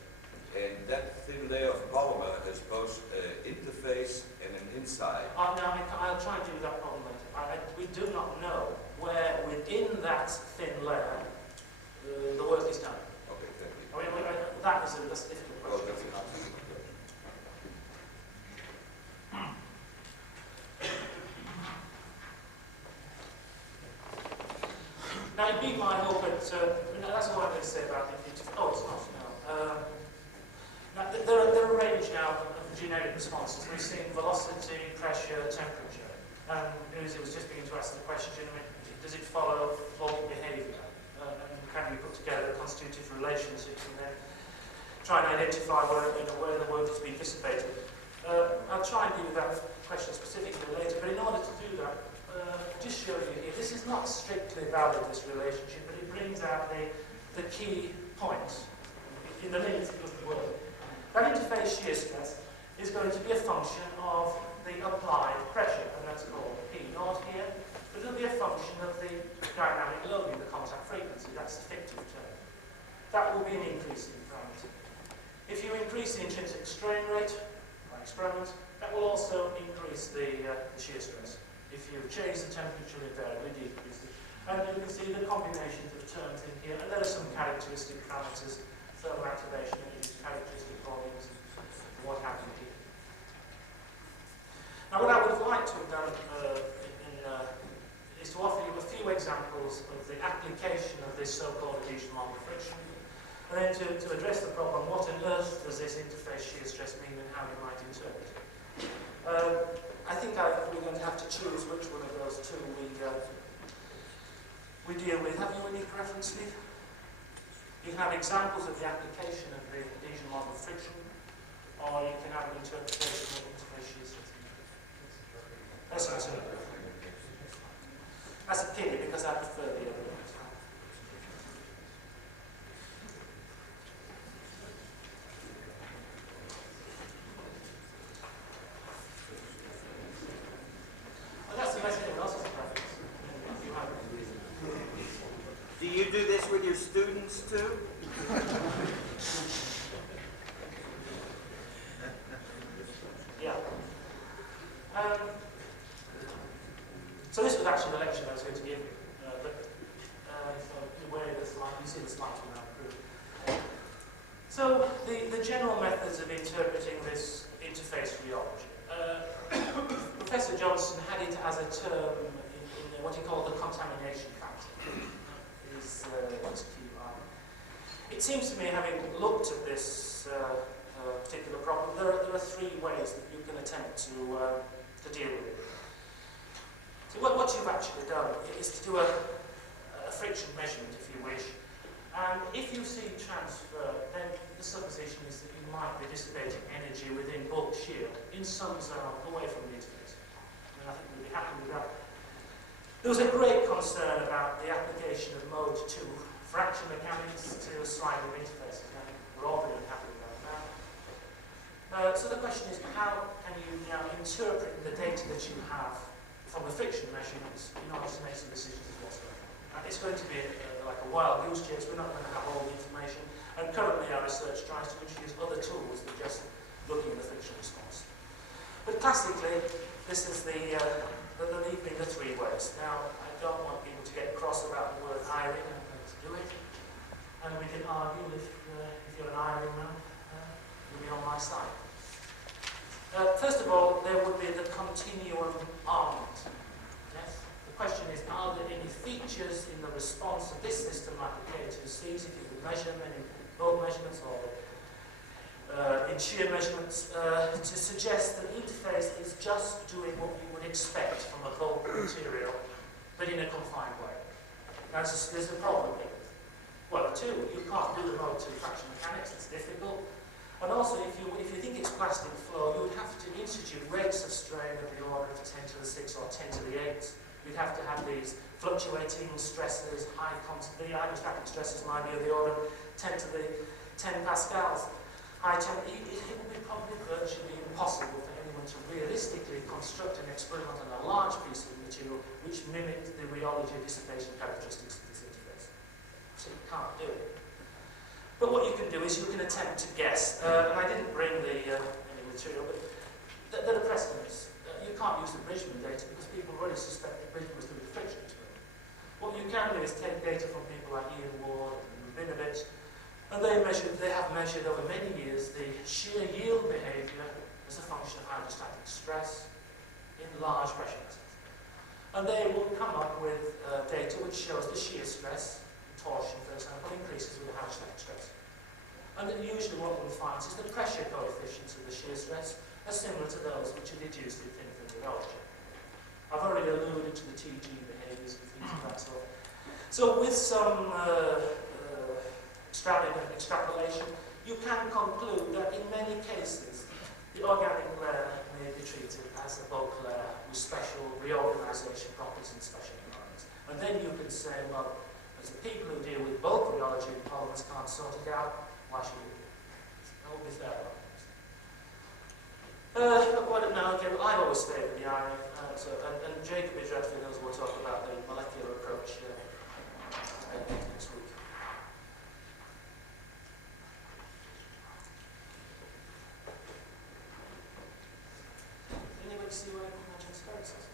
And that thin layer of polymer has both an interface and an inside. Now, I'll try and do that problem later. We do not know where within that thin layer the work is done. Okay, thank you. That is a difficult question. Well, that's enough. Now, it'd be my hope that, that's all I'm going to say about it. Oh, it's not, no. Now, there are a range now of generic responses. We've seen velocity, pressure, temperature. And it was just beginning to ask the question, does it follow bulk behaviour? And can you put together constitutive relationships and then try and identify where the work is being dissipated? I'll try and deal with that question specifically later, but in order to do that, just show you here, this is not strictly valid, this relationship, but it brings out the key points in the limits of the work. That interface shear stress is going to be a function of the applied pressure, and that's called P0 here, but it'll be a function of the dynamic loading, the contact frequency, that's the fictive term. That will be an increasing parameter. If you increase the intrinsic strain rate, by experiment, that will also increase the shear stress. If you change the temperature, invariably decrease it. And you can see the combinations of terms in here, and there are some characteristic parameters, thermal activation, characteristic volumes, and what have you here. Now, what I would have liked to have done is to offer you a few examples of the application of this so-called adhesion model friction, and then to address the problem, what on earth does this interface shear stress mean and how you might interpret it. I think we're going to have to choose which one of those two we deal with. Have you any preference, Steve? You can have examples of the application of the adhesion model of friction, or you can have an interpretation of interface shear stress. That's a pity because I prefer the other one. Do you do this with your students too? Yeah. So this was actually the lecture I was going to give you, so where the slide, you see the slides will now approve. So the general methods of interpreting this interface rheology. Professor Johnson had it as a term in what he called the contamination factor. It seems to me, having looked at this particular problem, there are three ways that you can attempt to deal with it. So what you've actually done is to do a friction measurement, if you wish, and if you see transfer, then the supposition is that you might be dissipating energy within bulk shear in some zone away from the interface. I think we'd be happy with that. There was a great concern about the application of mode 2 fracture mechanics to sliding interfaces. Now, we're all very happy about that. So the question is, how can you now interpret the data that you have from the friction measurements in order to make some decisions of what's going on? It's going to be like a wild goose chase. We're not going to have all the information. And currently our research tries to introduce other tools than just looking at the friction response. But classically, this is the leap in the three ways. Now, I don't want people to get cross about the word Irwin. I'm going to do it. And we can argue if you're an Irwin man, you'll be on my side. First of all, there would be the continuum armament. Yes? The question is, are there any features in the response of this system, like the K2 sees, if you would measure many bulk measurements or in shear measurements, to suggest that the interface is just doing what you would expect from a bulk material, but in a confined way. Now, there's a problem here. Well, two, you can't do the mode 2 fraction mechanics, it's difficult. And also, if you think it's plastic flow, you would have to institute rates of strain of the order of 10 to the 6 or 10 to the 8. You'd have to have these fluctuating stresses, the hydrostatic stresses might be of the order of 10 to the 10 pascals. It would be probably virtually impossible for anyone to realistically construct an experiment on a large piece of material which mimicked the rheology dissipation characteristics of this interface. So you can't do it. But what you can do is you can attempt to guess. And I didn't bring any material, but there are precedents. You can't use the Bridgman data because people already suspect that Bridgman was doing a friction experiment. What you can do is take data from people like Ian Ward and Rabinovich, and they have measured over many years the shear yield behaviour as a function of hydrostatic stress in large pressure vessels. And they will come up with data which shows the shear stress, torsion for example, increases with the hydrostatic stress. And then usually what one finds is the pressure coefficients of the shear stress are similar to those which are deduced in thin film rheology. I've already alluded to the TG behaviours and things of that sort. So with some extrapolation, you can conclude that in many cases the organic layer may be treated as a bulk layer with special reorganisation properties in special environments. And then you can say, well, as the people who deal with bulk rheology and polymers can't sort it out, why should we? That would be fair. I've always stayed with the iron, and Jacob Israelachvili knows we'll talk about the molecular approach next week. Anybody see what imagine space is?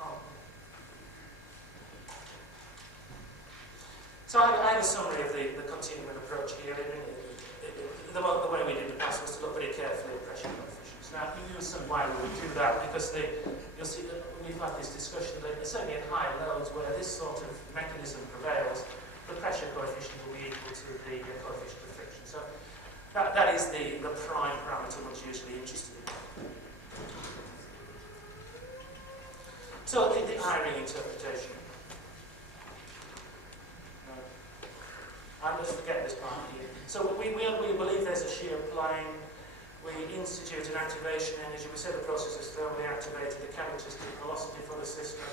Oh. So I have a summary of the continuum approach here. The way we did the past was to look very carefully at pressure coefficients. Now, you understand why we would do that, because you'll see that when we've had this discussion, that certainly at high loads where this sort of mechanism prevails, the pressure coefficient will be equal to the coefficient of friction. So that is the prime parameter one's usually interested in. So the ironing interpretation. I'm going to forget this part here. So we believe there's a shear plane. We institute an activation energy. We say the process is thermally activated, the characteristic velocity for the system,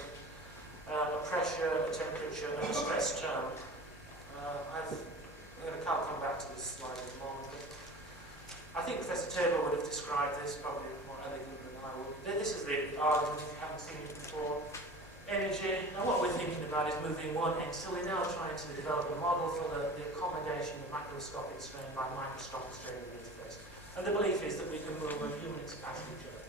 a pressure, a temperature, and a stress term. I'll come back to this slide in a moment. I think Professor Tabor would have described this probably more elegantly than I would. This is the argument, if you haven't seen it before. Energy. Now what we're thinking about is moving one end. So we're now trying to develop a model for the accommodation of macroscopic strain by microscopic strain in the interface. And the belief is that we can move a unit capacity curve.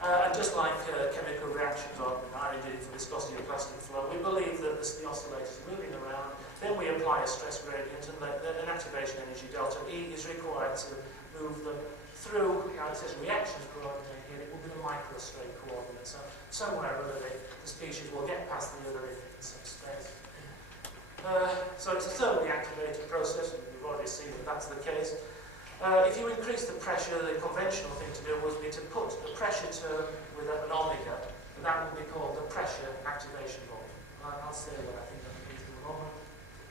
And just like chemical reactions or iron did for viscosity of plastic flow, we believe that the oscillator is moving around. Then we apply a stress gradient, and an activation energy delta E is required to move them through. It says reactions coordinate here. It will be the microstrain coordinate. So somewhere or other, the species will get past the other in some space. So it's a thermally activated process, and we've already seen that that's the case. If you increase the pressure, the conventional thing to do would be to put the pressure term with an omega, and that would be called the pressure activation volume. I'll say what I think that means in a moment.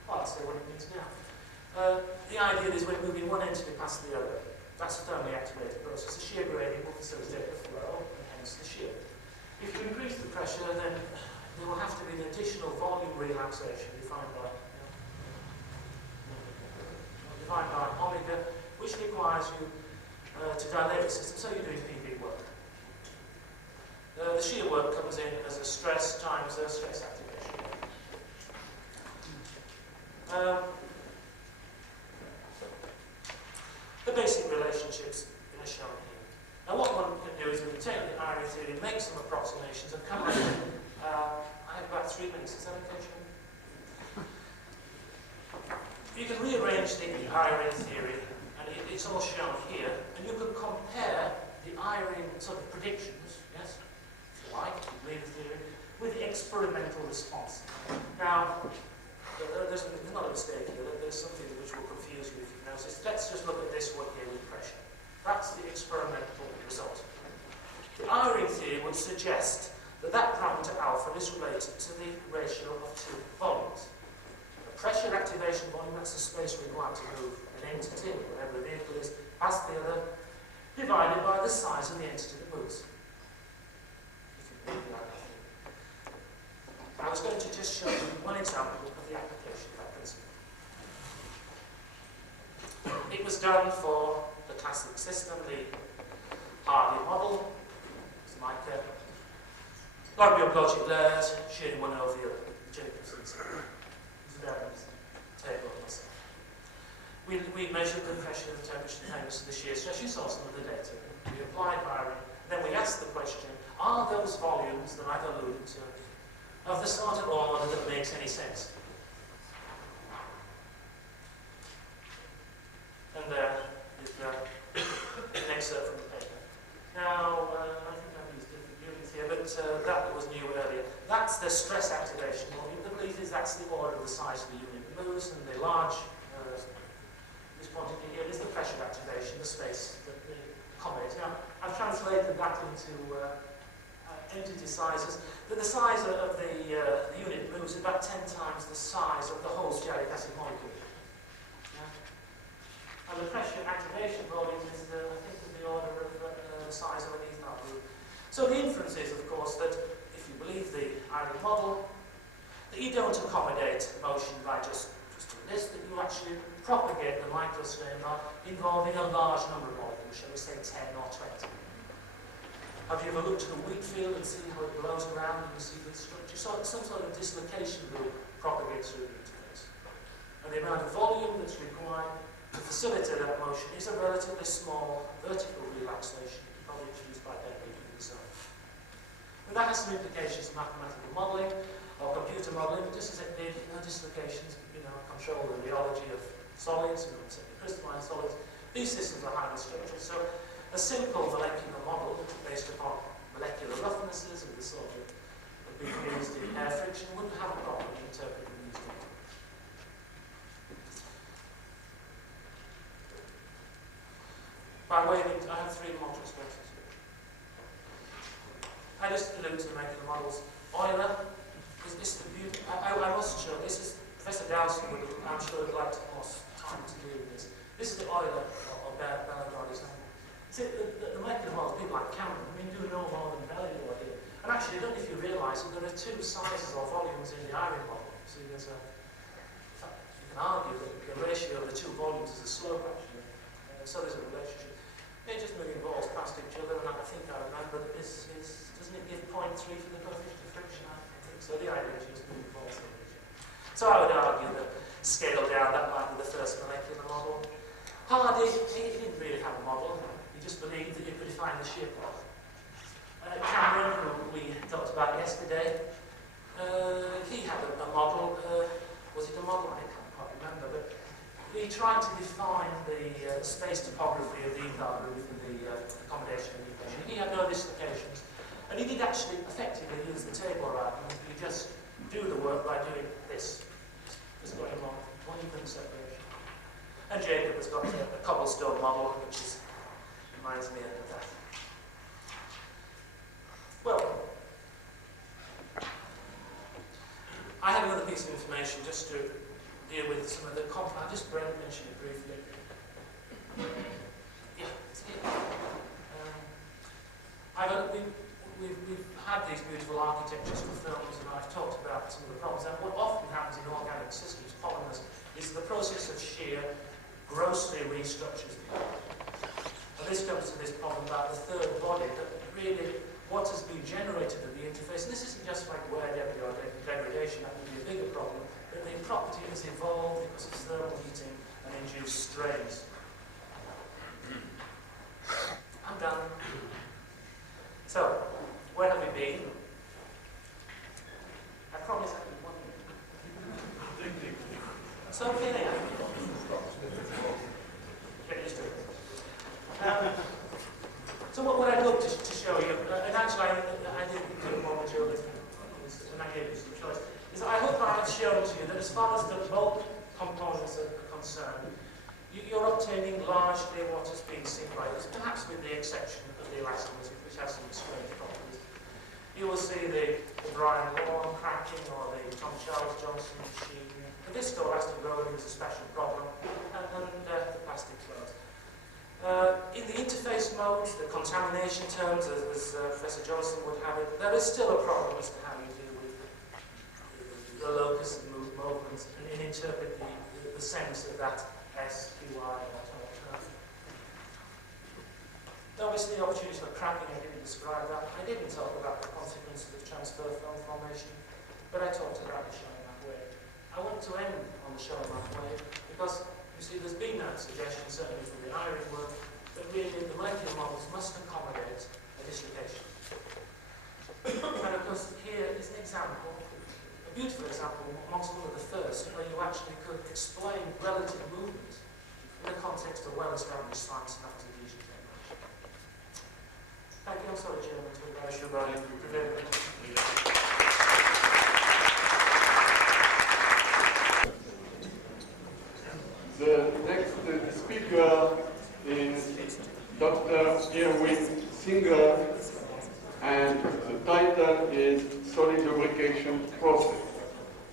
Well, I'll say what it means now. The idea is we're moving one entity past the other. That's a thermally activated process. The shear gradient will facilitate the flow, and hence the shear. If you increase the pressure, then there will have to be an additional volume relaxation defined by omega, which requires you to dilate the system, so you're doing PV work. The shear work comes in as a stress times a stress activation. The basic relationships are shown here. Now what one can do is we can take the iron theory, make some approximations, and come up with, I have about 3 minutes, is that okay, Sean? You can rearrange the iron theory, and it it's all shown here, and you can compare the Irwin sort of predictions, yes, if you like, if you believe the theory, with the experimental response. Now, there's not a mistake here. There's something which will confuse you if you notice. Let's just look at this one here with pressure. That's the experimental result. The Irwin theory would suggest that that parameter alpha is related to the ratio of two volumes. The pressure activation volume, that's the space required to move an entity, whatever the vehicle is, past the other, divided by the size of the entity that moves. If you believe the Irwin theory. I was going to just show you one example of the application of that principle. It was done for the classic system, the Hardy model. It's like log logic layers, shared one over the other. Jacobson's table of myself. We measured the pressure, the temperature, the tightness, the shear stress. You saw some of the data. We applied Irwin. Then we asked the question, are those volumes that I've alluded to of the sort of order that makes any sense? And there is an excerpt from the paper. Now, I think I've used different units here, but that was new earlier. That's the stress activation volume. The belief is that's the order of the size of the unit that moves, and the large, this quantity here is the pressure activation, the space that they accommodate. Now, I've translated that into entity sizes. The size of the unit moves about 10 times the size of the whole stearic acid molecule. Yeah? And the pressure activation volume is, I think, the order of the size of an ether group. So the inference is, of course, that if you believe the Irwin model, that you don't accommodate motion by just doing this, that you actually propagate the microstream involving a large number of molecules, shall we say 10 or 20. Have you ever looked at a wheat field and seen how it blows around and you see the structure? So some sort of dislocation will propagate through the interface. And the amount of volume that's required to facilitate that motion is a relatively small vertical relaxation, probably introduced by Bentley himself. But that has some implications for mathematical modelling or computer modelling, but just as it did, dislocations, control the rheology of solids, crystalline solids. These systems are highly structured, so a simple molecular model based upon molecular roughnesses and the sort of being used in air friction wouldn't have a problem in interpreting these data. By way of I have three more expressions. I just allude to the molecular models. Euler is this the beauty. I wasn't sure. This is Professor Dowson would, I'm sure, would like to have more time to do with this. This is the Euler or Bernoulli's name. See, the molecular models, people like Cameron, do no more than Bernoulli here. And actually, I don't know if you realise that there are two sizes or volumes in the Irwin model. See, there's a, in fact, you can argue that the ratio of the two volumes is a slope, actually. So there's a relationship. They just move balls past each other, and I think I remember that this is, doesn't it give 0.3 for the coefficient of friction? I think so. The idea is just moving balls in each other. So I would argue that scale down, that might be the first molecular model. Hardy, he didn't really have a model. He just believed that you could define the shear path. Cameron, who we talked about yesterday, he had a model. Was it a model? I can't quite remember, but he tried to define the space topography of the ether group and the accommodation of the equation. He had no dislocations, and he did actually effectively use the table argument. You just do the work by doing this. Just going along, one even separation. And Jacob has got a cobblestone model, which reminds me of that. Well, I have another piece of information just to deal with some of the I'll just mention it briefly. Yeah, it's here. We've had these beautiful architectures for films, and I've talked about some of the problems. And what often happens in organic systems, polymers, is the process of shear grossly restructures the body. And this comes to this problem about the third body, that really what has been generated at the interface, and this isn't just like wear or degradation, that would be a bigger problem, but the property has evolved because of thermal heating and induced strains. I'm done. So, where have we been? I promise I can one minute. So, okay, get used to it. shown to you that as far as the bulk components are concerned, you're obtaining largely what has been seen by us, perhaps with the exception of the elastomers, which has some strange properties. You will see the Brian Lawn cracking or the Tom Charles Johnson machine. The viscoelastic rolling is a special problem, and the plastic flows. In the interface modes, the contamination terms, as Professor Johnson would have it, there is still a problem as to how you deal with the locus and movements and interpret the sense of that SQI or term. Obviously, opportunities for cracking, I didn't describe that. I didn't talk about the consequences of transfer film formation, but I talked about the showing that way. I want to end on the showing that way because, you see, there's been that suggestion, certainly from the Irwin work, that really the molecular models must accommodate a dislocation. And of course, here is an example, a beautiful example, amongst one of the first, where you actually could explain relative movement in the context of well-established science and adhesion technology. Thank you. I'm sorry, Chairman, to embarrass you by prevailing. The next speaker is Dr. Irwin Singer, and the title is Solid Lubrication Process.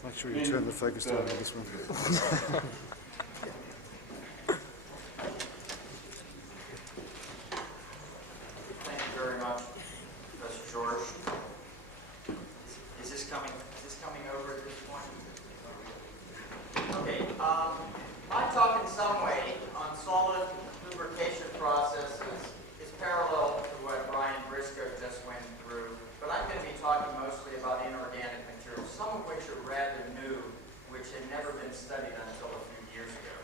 Make sure you turn the focus down on this one. Thank you very much, Professor George. Is this coming over at this point? Okay. My talk in some way on solid lubrication processes is parallel to what Brian Briscoe just went through, but I'm going to be talking mostly about inorganic materials, some of which are rather new, which had never been studied until a few years ago.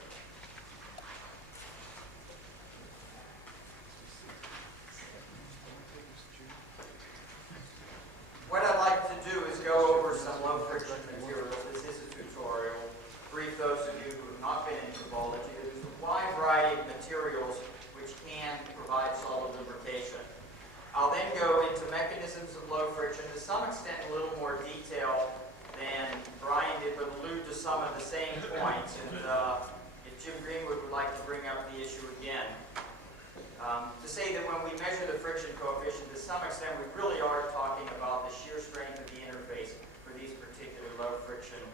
What I'd like to do is go over some low friction materials. This is a tutorial. Brief those of you who have not been in tribology. There's a wide variety of materials which can provide solid lubrication. I'll then go into mechanisms of low friction, to some extent a little more detail than Brian did, but allude to some of the same points. And if Jim Greenwood would like to bring up the issue again, to say that when we measure the friction coefficient, to some extent we really are talking about the shear strength of the interface for these particular low friction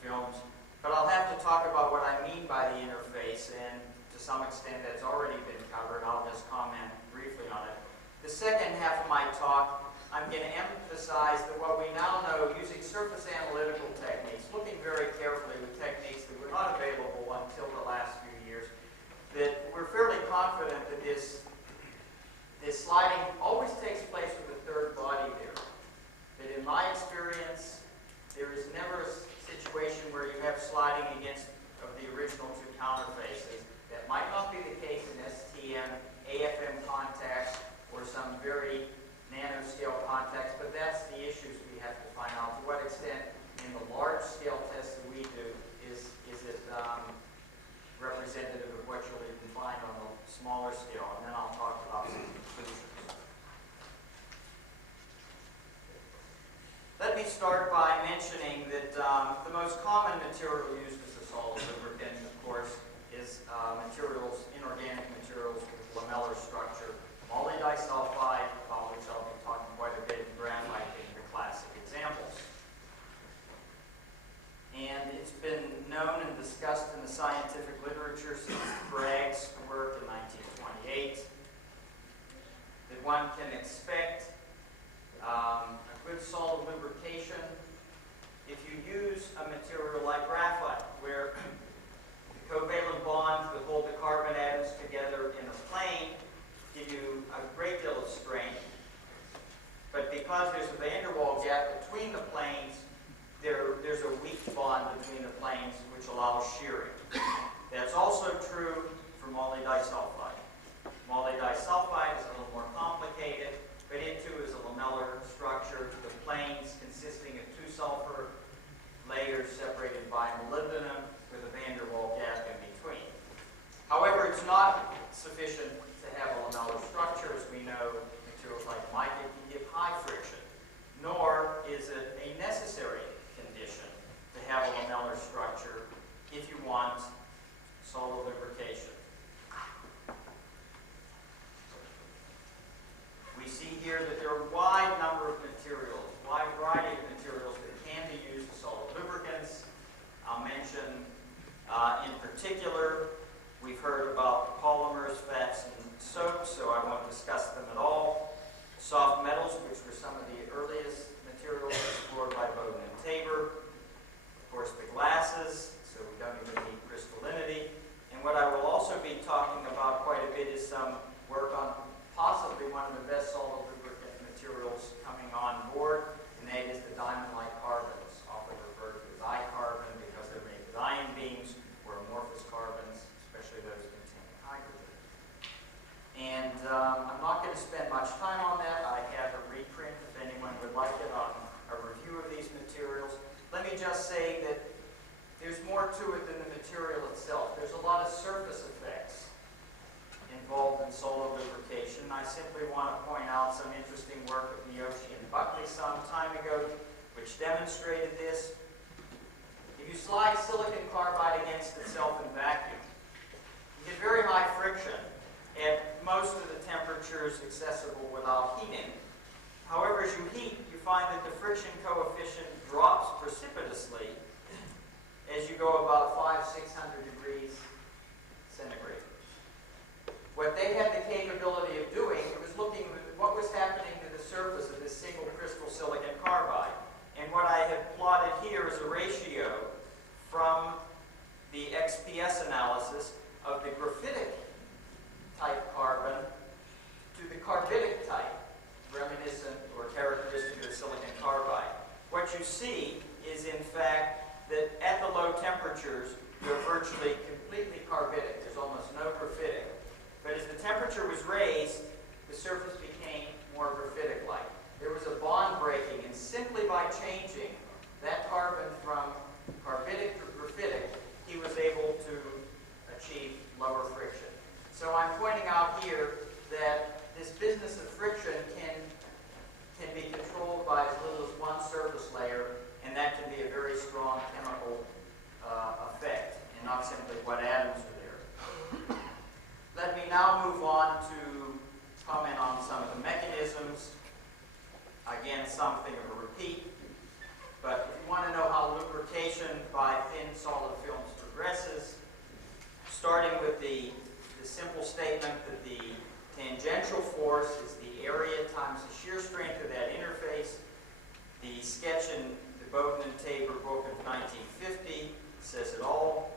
films. But I'll have to talk about what I mean by the interface, and to some extent that's already been covered. I'll just comment briefly on it. The second half of my talk, I'm going to emphasize that what we now know using surface analytical techniques, looking very carefully with techniques that were not available until the last few years, that we're fairly confident that this sliding always takes place with a third body there. That in my experience, there is never a situation where you have sliding against of the original two counterfaces. That might not be the case in STM, AFM contacts, or some very nanoscale contacts, but that's the issues we have to find out. To what extent, in the large scale tests that we do, is it representative of what you'll even find on the smaller scale? And then I'll talk about some solutions. Let me start by mentioning that the most common material used as a solid lubricant, of course, is inorganic materials with lamellar structure. Molybdisulfide, about which I'll be talking quite a bit, and graphite being the classic examples. And it's been known and discussed in the scientific literature since Bragg's work in 1928 that one can expect a good solid lubrication if you use a material like graphite, where the covalent bonds that hold the carbon atoms together in a plane give you a great deal of strength. But because there's a van der Waals gap between the planes, there's a weak bond between the planes which allows shearing. That's also true for molybdisulfide. Molybdisulfide is a little more complicated, but it too is a lamellar structure. The planes consisting of two sulfur layers separated by molybdenum with a van der Waals gap in between. However, it's not sufficient to have a lamellar structure. As we know, materials like mica can give high friction, nor is it a necessary condition to have if you want solid lubrication. We see here that there are a wide number of materials, wide variety of materials that can be used as solid lubricants. I'll mention in particular, we've heard about polymers, fats, and soaps, so I won't discuss them at all. Soft metals, which were some of the earliest materials explored by Bowden and Tabor. Of course, the glasses, so we don't even need crystallinity. And what I will also be talking about quite a bit is some work on possibly one of the best solid lubricant materials coming on board, and that is the diamond-like carbons, often referred to as I-carbon because they're made with ion beams or amorphous carbons, especially those containing hydrogen. And I'm not going to spend much time on that. I have a reprint if anyone would like it on a review of these materials. Let me just say that there's more to it than the material itself. There's a lot of surface effects involved in solid lubrication. I simply want to point out some interesting work of Miyoshi and Buckley some time ago, which demonstrated this. If you slide silicon carbide against itself in vacuum, you get very high friction at most of the temperatures accessible without heating. However, as you heat, you find that the friction coefficient drops precipitously as you go about 500–600 degrees centigrade. What they had the capability of doing was looking at what was happening to the surface of this single crystal silicon carbide. And what I have plotted here is a ratio from the XPS analysis of the graphitic type carbon to the carbidic type, reminiscent or characteristic of the silicon carbide. What you see is, in fact, that at the low temperatures, you're virtually completely carbidic. There's almost no graphitic. But as the temperature was raised, the surface became more graphitic-like. There was a bond breaking, and simply by changing that carbon from carbidic to graphitic, he was able to achieve lower friction. So I'm pointing out here that this business of friction can be controlled by as little as one surface layer, and that can be a very strong chemical effect, and not simply what atoms are there. Let me now move on to comment on some of the mechanisms. Again, something of a repeat, but if you want to know how lubrication by thin solid films progresses, starting with the simple statement that the tangential force is the area times the shear strength of that interface. The sketch in the Bowden and Tabor book of 1950 says it all.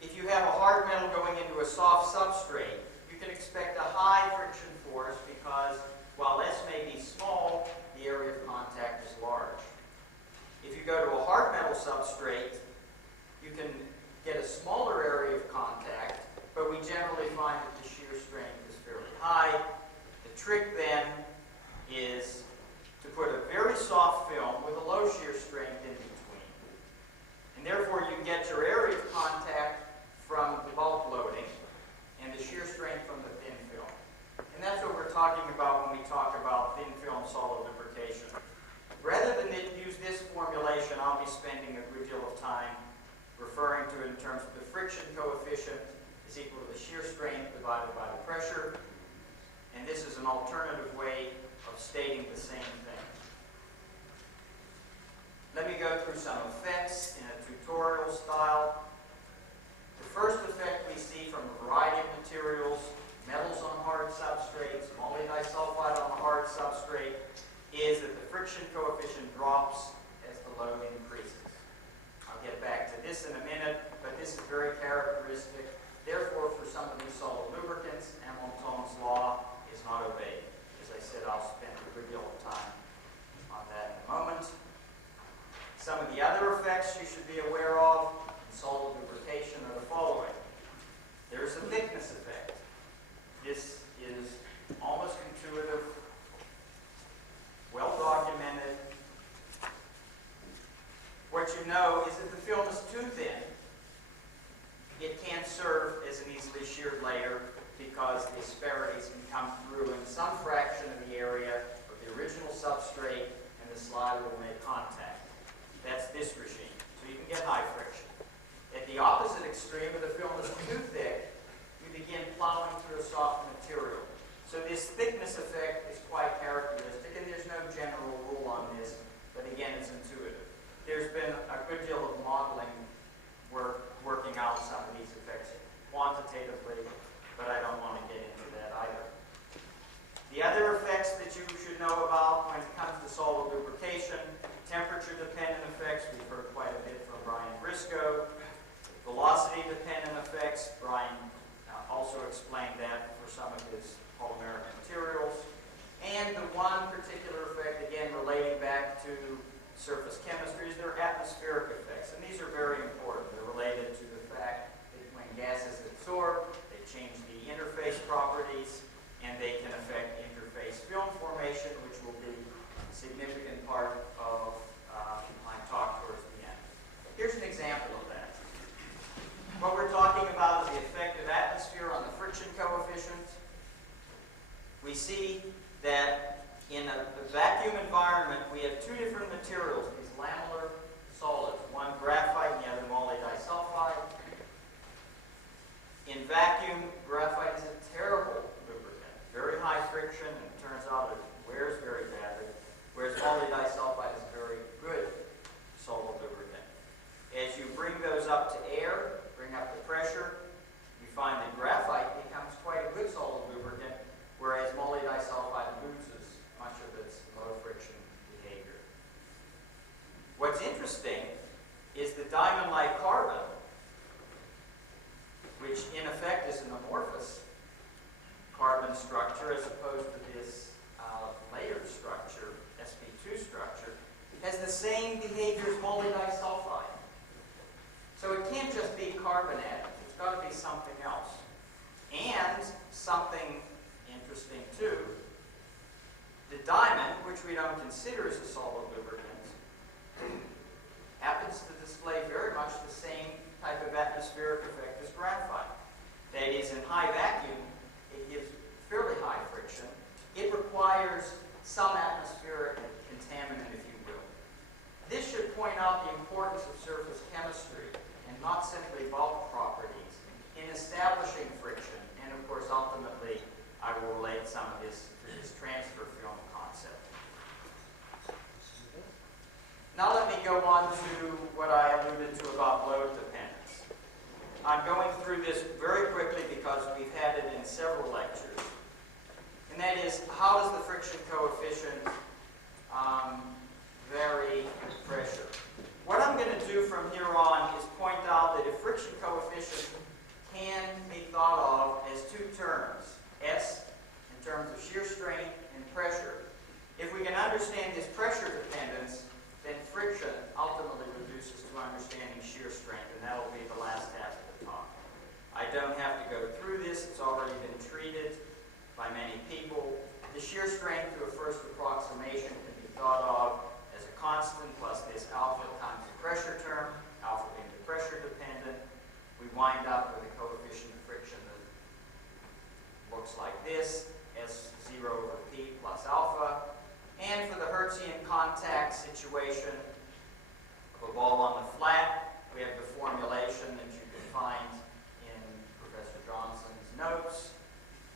If you have a hard metal going into a soft substrate, you can expect a high friction force because while S may be small, the area of contact is large. If you go to a hard metal substrate, you can get a smaller area of contact, but we generally find that the shear strength is fairly high. The trick then is to put a very soft film with a low shear strength in between. And therefore you get your area of contact from the bulk loading and the shear strength from the thin film. And that's what we're talking about when we talk about thin film solid lubrication. Rather than use this formulation, I'll be spending a good deal of time referring to it in terms of the friction coefficient is equal to the shear strength divided by the pressure. And this is an alternative way of stating the same thing. Let me go through some effects in a tutorial style. The first effect we see from a variety of materials, metals on hard substrates, molybdenum on a hard substrate, is that the friction coefficient drops as the load increases. I'll get back to this in a minute, but this is very characteristic. Therefore, for some of these solid lubricants, Hamilton's law is not obeyed. As I said, I'll spend a good deal of time on that in a moment. Some of the other effects you should be aware of in solid lubrication are the following. There's a thickness effect. This is almost intuitive, well documented. What you know is that the film is too thin. It can't serve as an easily sheared layer because the asperities can come through in some fraction of the area of the original substrate and the slider will make contact. That's this regime. So you can get high friction. extreme, where the film is too thick, you begin plowing through a soft material. So this thickness effect is quite characteristic, and there's no general rule on this, but again, it's intuitive. There's been a good deal of modeling work working out some of these effects quantitatively, but I don't want to get into that either. The other effects that you should know about when it comes to solid lubrication, temperature-dependent effects, we've heard quite a bit from Brian Briscoe. Velocity-dependent effects, Brian also explained that for some of his polymeric materials. And the one particular effect, again, relating back to surface chemistry, is their atmospheric effects. And these are very important. They're related to the fact that when gases absorb, they change the interface properties, and they can affect interface film formation, which will be a significant part of my talk towards the end. Here's an example of that. What we're talking about is the effect of atmosphere on the friction coefficient. We see that in a vacuum environment, we have two different materials, these lamellar solids, one graphite and the other molybdenum. In vacuum, graphite is a terrible lubricant, very high friction, and it turns out it wears very badly, whereas molybdenum is a very good solid lubricant. As you bring those up to air, bring up the pressure, you find that graphite becomes quite a good solid lubricant, whereas molybdenum loses much of its low friction behavior. What's interesting is the diamond-like carbon, which in effect is an amorphous carbon structure as opposed to this layered structure, sp2 structure, has the same behavior as molybdenum sulfide. So it can't just be carbon atoms. It's got to be something else. And something interesting too, the diamond, which we don't consider as a solid lubricant, happens to display very much the same type of atmospheric effect as graphite. That is, in high vacuum, it gives fairly high friction. It requires some atmospheric contaminant, if you will. This should point out the importance of surface chemistry and not simply bulk properties in establishing friction. And of course, ultimately, I will relate some of this to this transfer film concept. Now let me go on to what I alluded to about load dependence. I'm going through this very quickly because we've had it in several lectures. And that is, how does the friction coefficient vary with pressure? What I'm going to do from here on is point out that a friction coefficient can be thought of as two terms. S, in terms of shear strength, and pressure. If we can understand this pressure dependence, then friction ultimately reduces to understanding shear strength, and that will be the last half of the talk. I don't have to go through this. It's already been treated by many people. The shear strength to a first approximation can be thought of as a constant plus this alpha times the pressure term, alpha being the pressure dependent. We wind up with a coefficient of friction that looks like this, S0 over P plus alpha. And for the Hertzian contact situation of a ball on the flat, we have the formulation that you can find in Professor Johnson's notes,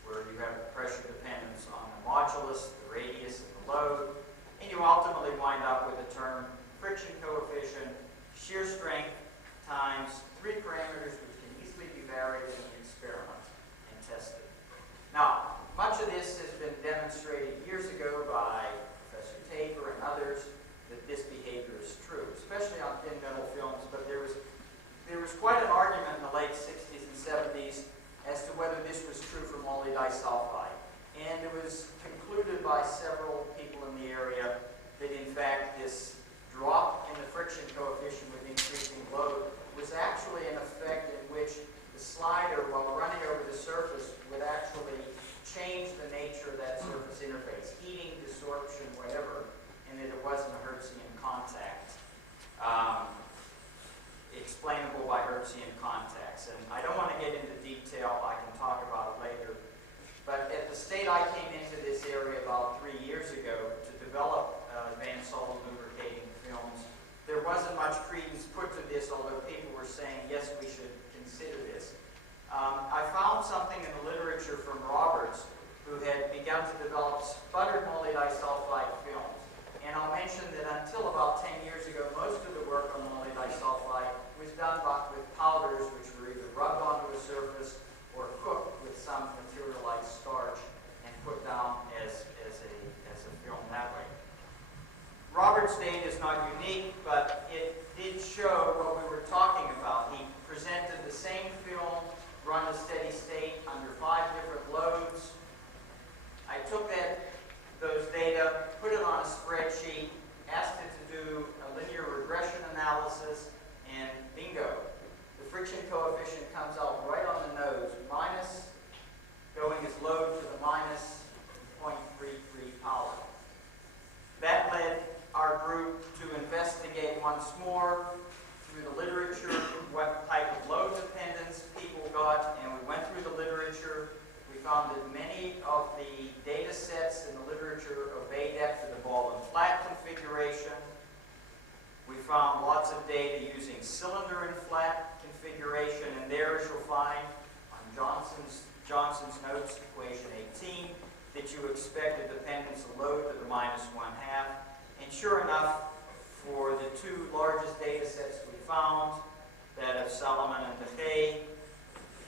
where you have the pressure dependence on the modulus, the radius, and the load. And you ultimately wind up with the term friction coefficient, shear strength, times three parameters which can easily be varied in the experiment and tested. Now, much of this has been demonstrated years ago by Professor Tabor and others that this behavior is true, especially on thin metal films, but there was quite an argument in the late 60s and 70s as to whether this was true for molybdenum. And it was concluded by several people in the area that in fact this drop in the friction coefficient with increasing load was actually an effect in which the slider, while running over the surface, would actually change the nature of that surface interface, heating, desorption, whatever, and that it wasn't a Hertzian contact, explainable by Hertzian contacts. And I don't want to get into detail, I can talk about it later, but at the state I came into this area about 3 years ago to develop advanced solid lubricating films, there wasn't much credence put to this, although people were saying, yes, we should consider I found something in the literature from Roberts, who had begun to develop sputtered molybdisulfide films. And I'll mention that until about 10 years ago, most of the work on molybdisulfide was done with powders which were either rubbed onto a surface or cooked with some material like starch and put down as a film that way. Robert's data is not unique, but it did show what we were talking about. He presented the same film run to steady state under 5 different loads. I took those data, put it on a spreadsheet, asked it to do a linear regression analysis, and bingo. The friction coefficient comes out right on the nose, minus, going as low to the minus 0.33 Pollock. That led our group to investigate once more through the literature what type of load dependence people got, and we went through the literature. We found that many of the data sets in the literature obey that for the ball and flat configuration. We found lots of data using cylinder and flat configuration, and there, as you'll find on Johnson's notes, equation 18, that you expect a dependence of load to the minus 1/2. And sure enough, for the 2 largest data sets we found, that of Salomon and DeHay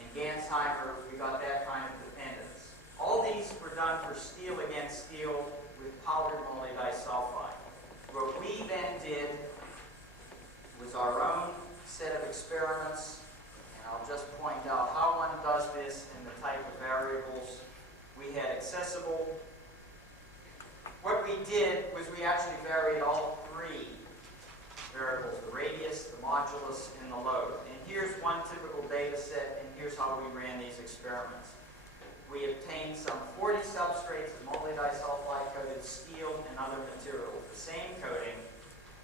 and Gansheimer, we got that kind of dependence. All these were done for steel against steel with powdered molybdisulfide. What we then did was our own set of experiments, and I'll just point out how one does this and the type of variables we had accessible. What we did was we actually varied all 3 variables, the radius, the modulus, and the load. And here's one typical data set, and here's how we ran these experiments. We obtained some 40 substrates of molybdisulfide-coated steel and other materials, the same coating.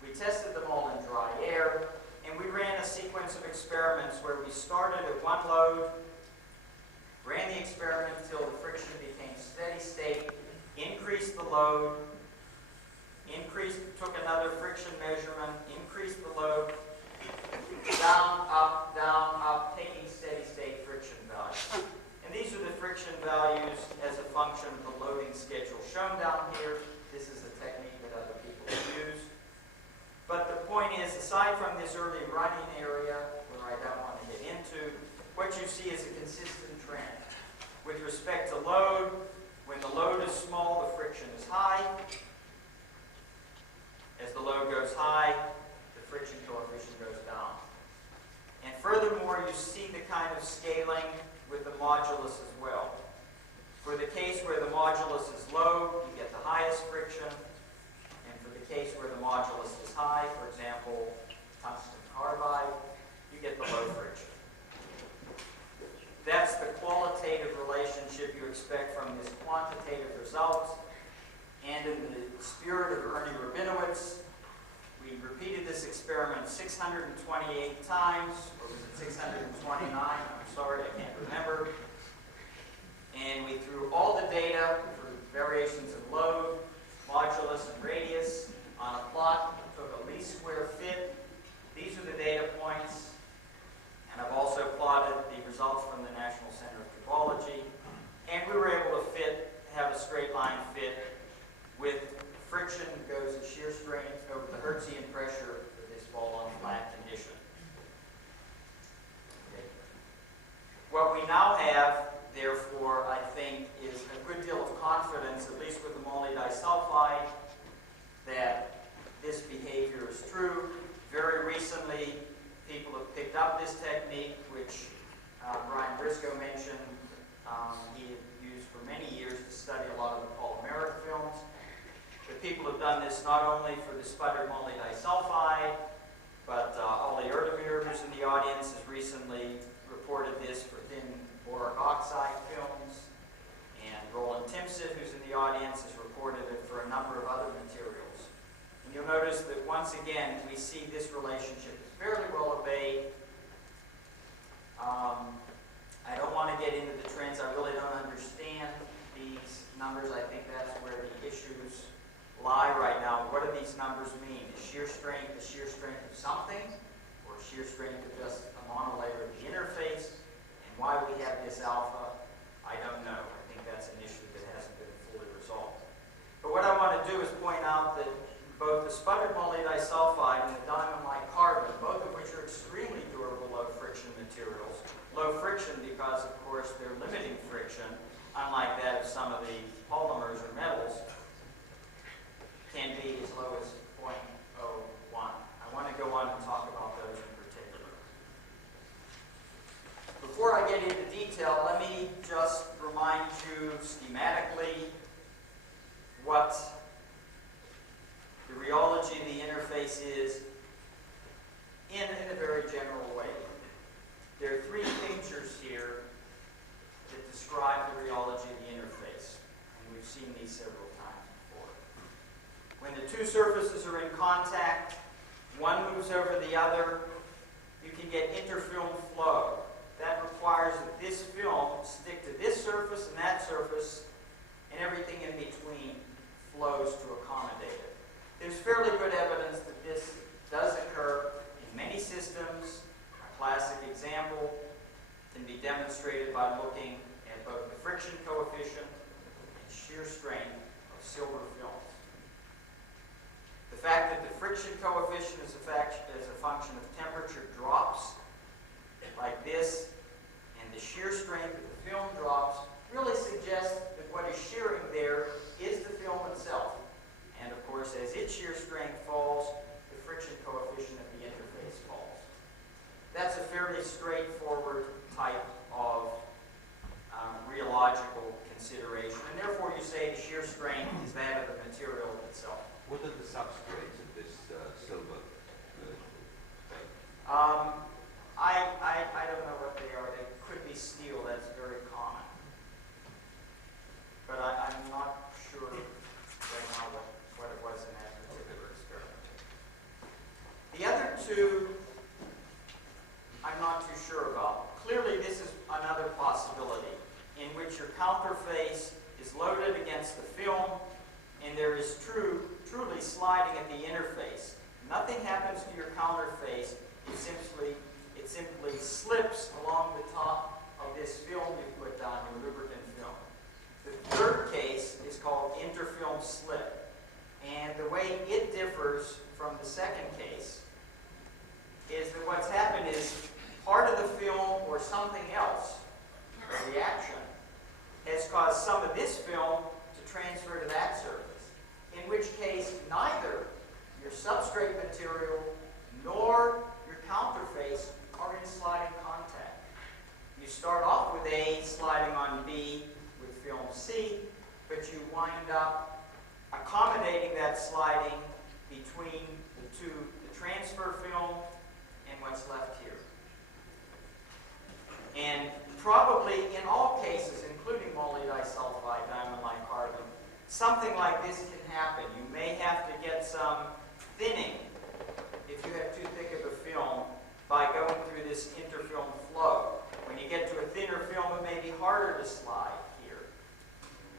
We tested them all in dry air, and we ran a sequence of experiments where we started at 1 load, ran the experiment until the friction became steady state, increased the load, took another friction measurement, increased the load, down, up, taking steady state friction values. And these are the friction values as a function of the loading schedule shown down here. This is a technique that other people have used. But the point is, aside from this early running area, where I don't want to get into, what you see is a consistent trend. With respect to load, when the load is small, the friction is high. As the load goes high, the friction coefficient goes down. And furthermore, you see the kind of scaling with the modulus as well. For the case where the modulus is low, you get the highest friction. And for the case where the modulus is high, for example, tungsten carbide, you get the low friction. That's the qualitative relationship you expect from this quantitative result. And in the spirit of Ernie Rabinowitz, we repeated this experiment 628 times, or was it 629? I'm sorry, I can't remember. And we threw all the data for variations of load, modulus, and radius on a plot, took a least square fit. These are the data points. And I've also plotted the results from the National Center of Tribology. And we were able to have a straight line fit with friction that goes at shear strain over the Hertzian pressure for this ball on flat condition. Okay. What we now have, therefore, I think, is a good deal of confidence, at least with the molybdisulfide, that this behavior is true. Very recently, people have picked up this technique, which Brian Briscoe mentioned he had used for many years to study a lot of the polymeric films. But people have done this not only for the sputtered molybdisulfide, but Ollie Erdemir, who's in the audience, has recently reported this for thin boric oxide films. And Roland Timsit, who's in the audience, has reported it for a number of other materials. And you'll notice that once again, we see this relationship is fairly well obeyed. I don't want to get into the trends. I really don't understand these numbers. I think that's where the issues lie right now. What do these numbers mean? Is shear strength the shear strength of something? Or shear strength of just a monolayer of the interface? And why we have this alpha, I don't know. I think that's an issue that hasn't been fully resolved. But what I want to do is point out that both the sputtered moly disulfide and the diamond-like carbon, both of which are extremely durable low-friction materials, low friction because, of course, they're limiting friction, unlike that of some of the polymers or metals, can be as low as 0.01. I want to go on and talk about those in particular. Before I get into detail, let me just remind you schematically what the rheology of the interface is in a very general way. There are three pictures here that describe the rheology of the interface, and we've seen these several times before. When the two surfaces are in contact, one moves over the other, you can get interfilm flow. That requires that this film stick to this surface and that surface, and everything in between flows to accommodate it. There's fairly good evidence that this does occur in many systems. A classic example can be demonstrated by looking at both the friction coefficient and shear strength of silver films. The fact that the friction coefficient is a function of temperature drops like this, and the shear strength of the film drops, really suggests that what is shearing there is the film itself. And of course, as its shear strength falls, the friction coefficient of the interface falls. That's a fairly straightforward type of rheological consideration, and therefore you say the shear strength is that of the material itself. What are the substrates of this silver? I don't know what they are. They could be steel. That's very common. But I'm not sure right now what it was in that particular experiment. The other two, I'm not too sure about. Clearly, this is another possibility in which your counterface is loaded against the film, and there is truly sliding at the interface. Nothing happens to your counterface. It simply slips along the top of this film you put down, your lubricant film. The third case is called interfilm slip. And the way it differs from the second case is that what's happened is part of the film or something else, a reaction, has caused some of this film to transfer to that surface, in which case neither your substrate material nor your counterface are in sliding contact. You start off with A sliding on B with film C, but you wind up accommodating that sliding between the transfer film and what's left here. And probably in all cases, including moly disulfide, diamond-like carbon, something like this can happen. You may have to get some thinning if you have too thick of a film by going through this interfilm flow. When you get to a thinner film, it may be harder to slide here.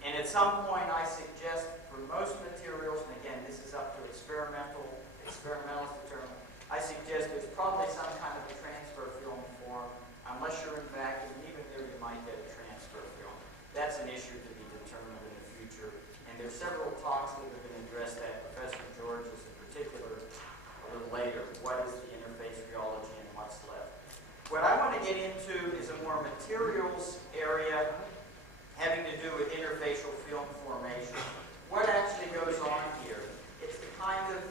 And at some point, I suggest for most materials, and again, this is up to experimentalists determine, I suggest there's probably some kind of a transfer film form, unless you're in vacuum. Even there, you might get a transfer film. That's an issue to be determined in the future. And there's several talks that have been addressed at Professor George's in particular a little later. What is the interface rheology and what's left? What I want to get into is a more materials area having to do with interfacial film formation. What actually goes on here? It's the kind of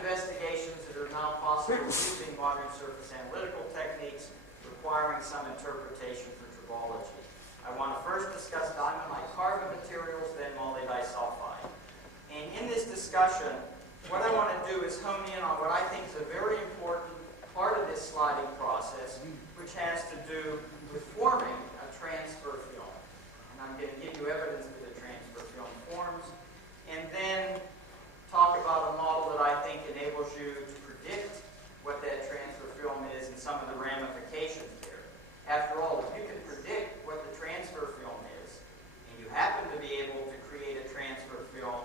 investigations that are now possible using modern surface analytical techniques requiring some interpretation for tribology. I want to first discuss diamond-like carbon materials, then moly disulfide. And in this discussion, what I want to do is hone in on what I think is a very important part of this sliding process, which has to do with forming a transfer film. And I'm going to give you evidence that a transfer film forms, and then talk about a model that I think enables you to predict what that transfer film is and some of the ramifications there. After all, if you can predict what the transfer film is, and you happen to be able to create a transfer film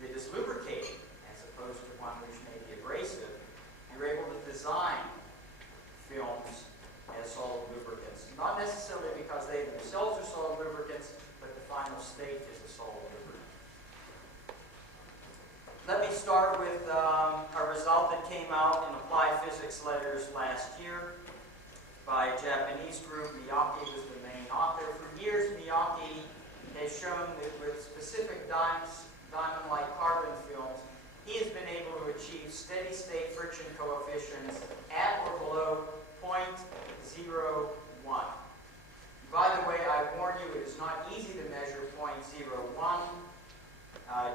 that is lubricating as opposed to one which may be abrasive, you're able to design films as solid lubricants. Not necessarily because they themselves are solid lubricants, but the final state is a solid lubricant. Let me start with a result that came out in Applied Physics Letters last year by a Japanese group. Miyake was the main author. For years, Miyake has shown that with specific diamond-like carbon films, he has been able to achieve steady-state friction coefficients at or below 0.01. By the way, I warn you, it is not easy to measure 0.01.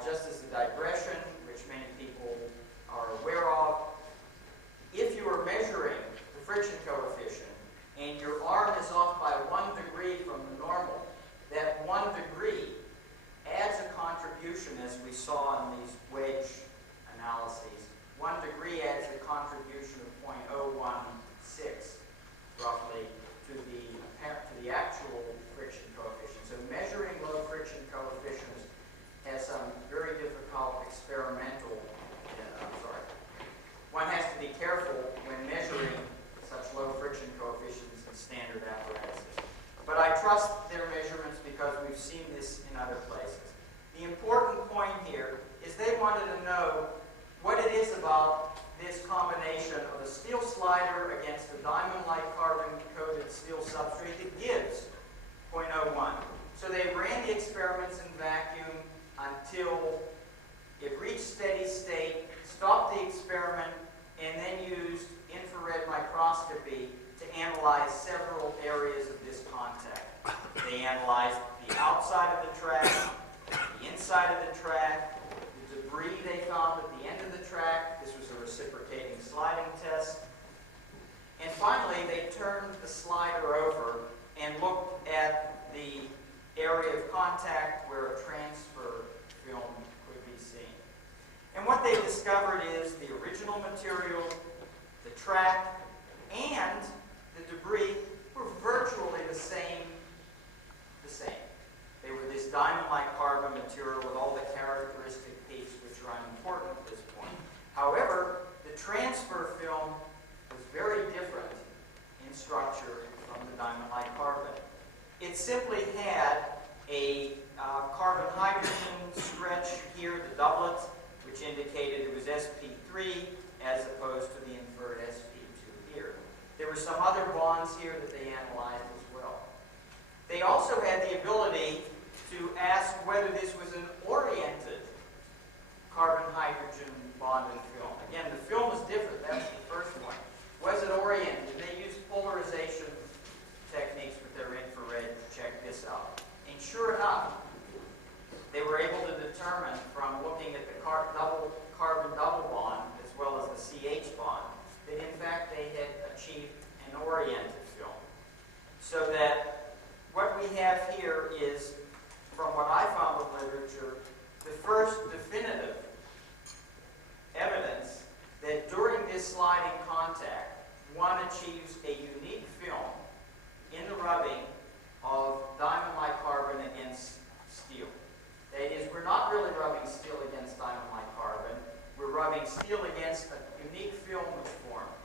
Just as the digression, which many people are aware of, if you are measuring the friction coefficient and your arm is off by 1 degree from the normal, that 1 degree adds a contribution, as we saw in these wedge analyses. 1 degree adds a contribution of 0.016, roughly, to the actual friction coefficient. So measuring low friction coefficients has some very difficult experimental, one has to be careful when measuring such low friction coefficients in standard apparatuses. But I trust their measurements because we've seen this in other places. The important point here is they wanted to know what it is about this combination of a steel slider against a diamond-like carbon-coated steel substrate that gives 0.01. So they ran the experiments in vacuum until it reached steady state, stopped the experiment, and then used infrared microscopy to analyze several areas of this contact. They analyzed the outside of the track, the inside of the track, the debris they found at the end of the track. This was a reciprocating sliding test. And finally, they turned the slider over and looked at the area of contact where a transfer film could be seen. And what they discovered is the original material, the track, and the debris were virtually the same. They were this diamond-like carbon material with all the characteristic peaks, which are unimportant at this point. However, the transfer film was very different in structure from the diamond-like carbon. It simply had a carbon-hydrogen stretch here, the doublet, which indicated it was sp3 as opposed to the inferred sp2 here. There were some other bonds here that they analyzed as well. They also had the ability to ask whether this was an oriented carbon-hydrogen bonded film. Again, the film is different. That's the first one. Was it oriented? They used polarization techniques with their infrared to check this out. And sure enough, they were able to determine from looking at the carbon double bond as well as the CH bond that in fact they had achieved an oriented film. So that what we have here is, from what I found in literature, the first definitive evidence that during this sliding contact, one achieves a unique film in the rubbing of diamond-like carbon against steel. That is, we're not really rubbing steel against diamond-like carbon. We're rubbing steel against a unique film which formed.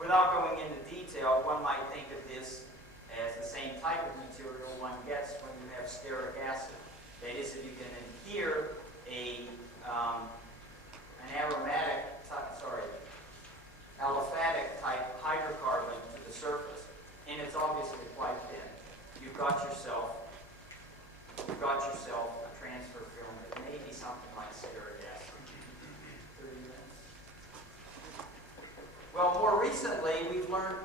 Without going into detail, one might think of this as the same type of material one gets when you have stearic acid. That is, if you can adhere an aliphatic type hydrocarbon to the surface, and it's obviously quite thin. You've got yourself a transfer film that may be something like stearic acid. 30 minutes. Well, more recently, we've learned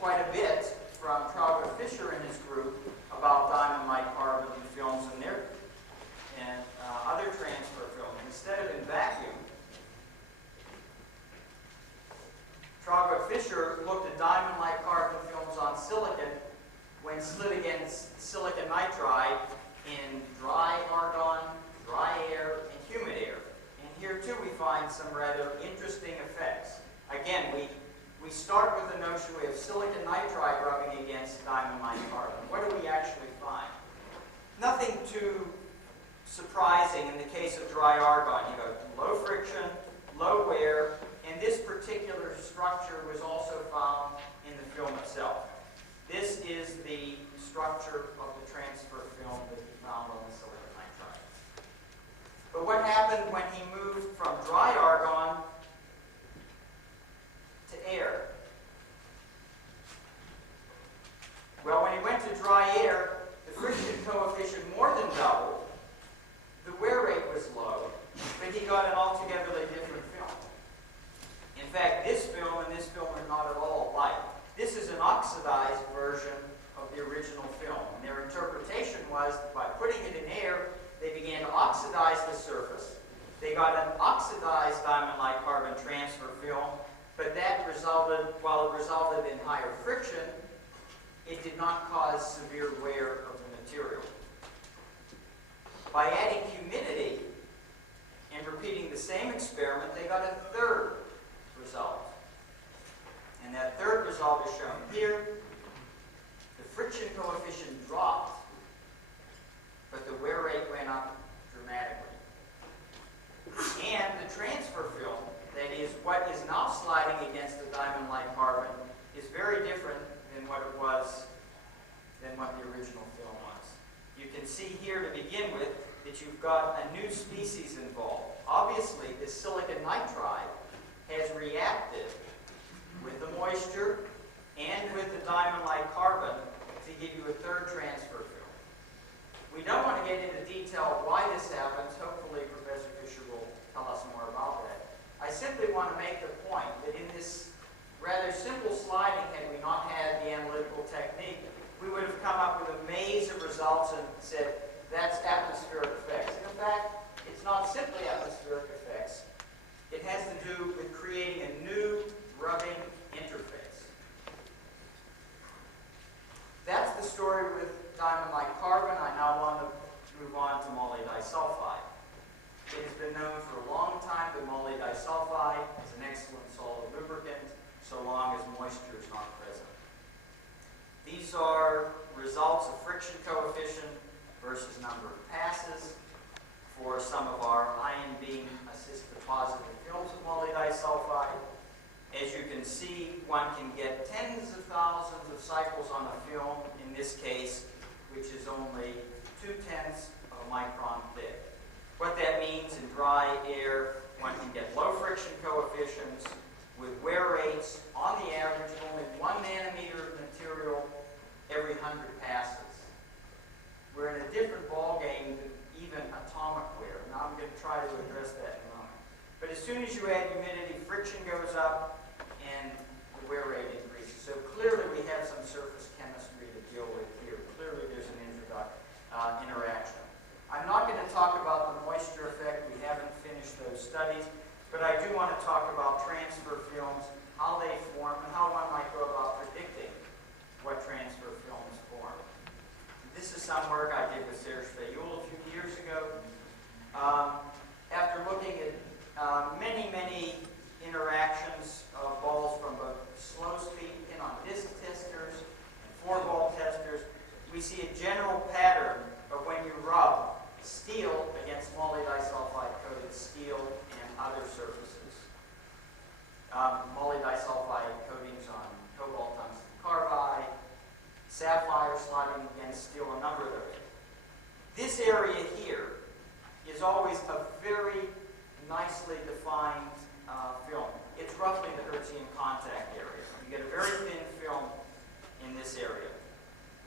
quite a bit from Kluwer Fisher and his group about diamond-like carbon films and other transfer films. Instead of in vacuum, Kluwer Fisher looked at diamond-like carbon films on silicon when slid against silicon nitride in dry argon, dry air, and humid air. And here too we find some rather interesting effects. Again, we start with the notion we have silicon nitride rubbing against diamond-like carbon. What do we actually find? Nothing too surprising in the case of dry argon. You have low friction, low wear, and this particular structure was also found in the film itself. This is the structure of the transfer film that he found on the silicon nitride. But what happened when he moved from dry argon to air? Well, when he went to dry air, the friction coefficient more than doubled, the wear rate was low, but he got an altogether different film. In fact, this film and this film are not at all alike. This is an oxidized version of the original film. And their interpretation was that by putting it in air, they began to oxidize the surface. They got an oxidized diamond-like carbon transfer film, but that resulted, while it resulted in higher friction, it did not cause severe wear of the material. By adding humidity and repeating the same experiment, they got a third result. And that third result is shown here. The friction coefficient dropped, but the wear rate went up dramatically. And the transfer film, that is what is now sliding against the diamond-like carbon, is very different than what it was, than what the original film was. You can see here to begin with that you've got a new species involved. Obviously, this silicon nitride has reacted with the moisture and with the diamond-like carbon to give you a third transfer film. We don't want to get into detail why this happens. Hopefully, Professor Fisher will tell us more about that. I simply want to make the point that in this rather simple sliding, had we not had the analytical technique, we would have come up with a maze of results and said, that's atmospheric effects. And in fact, it's not simply atmospheric effects. It has to do with creating a new rubbing interface. That's the story with diamond-like carbon. I now want to move on to molybdisulfide. It has been known for a long time that molybdisulfide is an excellent solid lubricant so long as moisture is not present. These are results of friction coefficient versus number of passes for some of our ion beam assisted positive films of molybdisulfide. As you can see, one can get tens of thousands of cycles on a film, in this case, which is only 0.2 of a micron thick. What that means in dry air, one can get low friction coefficients with wear rates, on the average, of only 1 nanometer of material every 100 passes. We're in a different ballgame than even atomic wear. Now I'm going to try to address that in a moment. But as soon as you add humidity, friction goes up and the wear rate increases. So clearly we have some surface chemistry to deal with here. Clearly there's an interaction. I'm not going to talk about the moisture effect. We haven't finished those studies. But I do want to talk about transfer films, how they form, and how one might go about predicting what transfer films form. This is some work I did with Irwin a few years ago. After looking at many interactions of balls from both slow-speed pin-on-disc testers and 4-ball testers, we see a general pattern of when you rub steel against molybdisulfide-coated steel and other surfaces. Molybdisulfide coatings on cobalt tungsten carbide, sapphire sliding against steel, a number of those. This area here is always a very nicely defined film. It's roughly the Hertzian contact area. You get a very thin film in this area.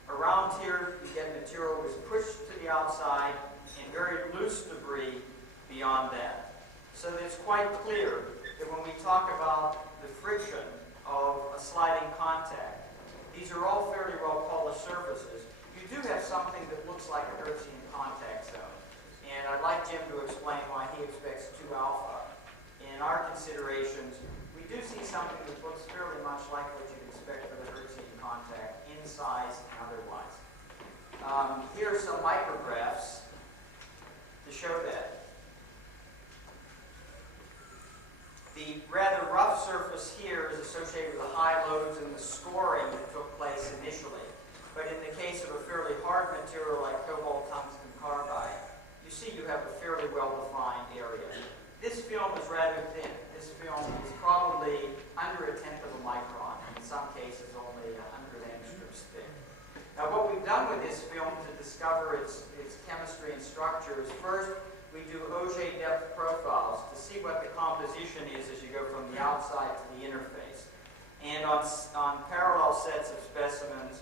Around here, you get material was pushed to the outside and very loose debris beyond that. So that it's quite clear that when we talk about the friction of a sliding contact, these are all fairly well polished surfaces. You do have something that looks like a Hertzian contact zone. And I'd like Jim to explain why he expects 2 alpha. In our considerations, we do see something that looks fairly much like what you'd expect for the Hertzian contact in size and otherwise. Here are some micrographs to show that. The rather rough surface here is associated with the high loads and the scoring that took place initially. But in the case of a fairly hard material like cobalt tungsten carbide, you see you have a fairly well-defined area. This film is rather thin. This film is probably under 1/10 of a micron. In some cases, only 100 angstroms thick. discover its chemistry and structure is first we do Auger depth profiles to see what the composition is as you go from the outside to the interface. And on parallel sets of specimens,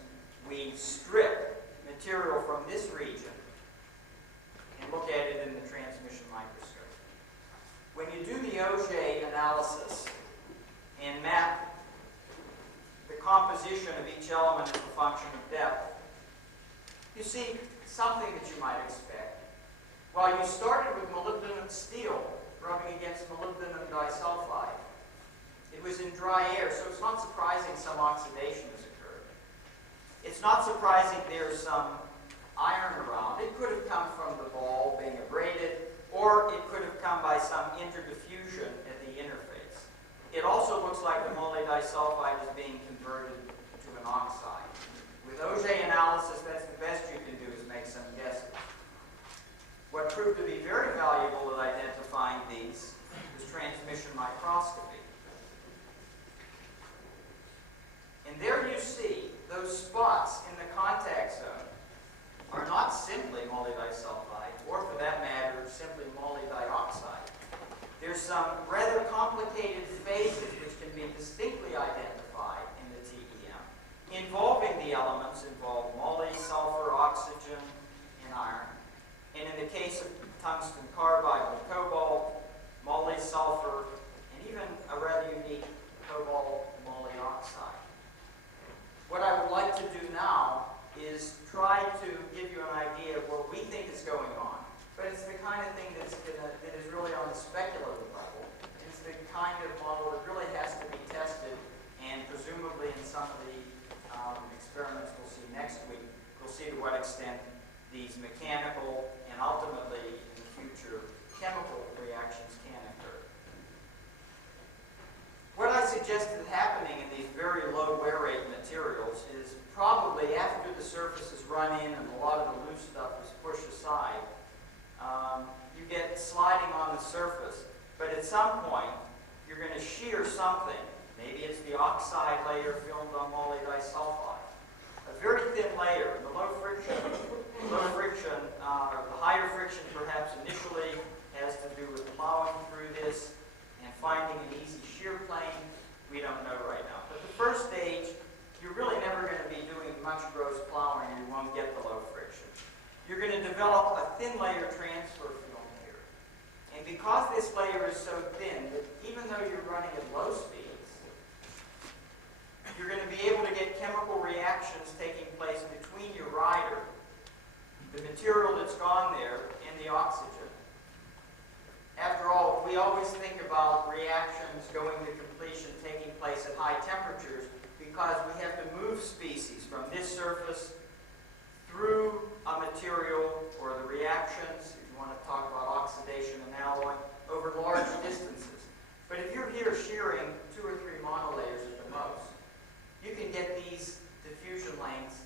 we strip material from this region and look at it in the transmission microscope. When you do the Auger analysis and map the composition of each element as a function of depth, you see something that you might expect. While you started with molybdenum steel rubbing against molybdenum disulfide, it was in dry air, so it's not surprising some oxidation has occurred. It's not surprising there's some iron around. It could have come from the ball being abraded, or it could have come by some interdiffusion at the interface. It also looks like the moly disulfide is being converted to an oxide. With Auger analysis, that's the best you can do, is make some guesses. What proved to be very valuable at identifying these is transmission microscopy. And there you see those spots in the contact zone are not simply moly disulfide, or for that matter, simply moly dioxide. There's some rather complicated phases which can be distinctly identified in the TEM, involving the elements involve moly, sulfur, oxygen, and iron. And in the case of tungsten carbide and cobalt, moly, sulfur, and even a rather unique cobalt moly oxide. What I would like to do now is try to give you an idea of what we think is going on. But it's the kind of thing that is really on the speculative level. It's the kind of model that really has to be tested, and presumably in some of the experiments we'll see next week, we'll see to what extent these mechanical and ultimately in the future chemical reactions can occur. What I suggested happening in these very low wear rate materials is probably after the surface is run in and a lot of the loose stuff is pushed aside, you get sliding on the surface, but at some point you're going to shear something. Maybe it's the oxide layer filmed on moly disulfide. A very thin layer, the low friction, the higher friction perhaps initially has to do with plowing through this and finding an easy shear plane. We don't know right now. But the first stage, you're really never going to be doing much gross plowing, and you won't get the low friction. You're going to develop a thin layer transfer film here. And because this layer is so thin, that even though you're running at low speeds, you're going to be able to get chemical reactions taking place between your rider, the material that's gone there, and the oxygen. After all, we always think about reactions going to completion taking place at high temperatures because we have to move species from this surface through a material, or the reactions, if you want to talk about oxidation and alloying, over large distances. But if you're here shearing 2 or 3 monolayers at the most, you can get these diffusion lanes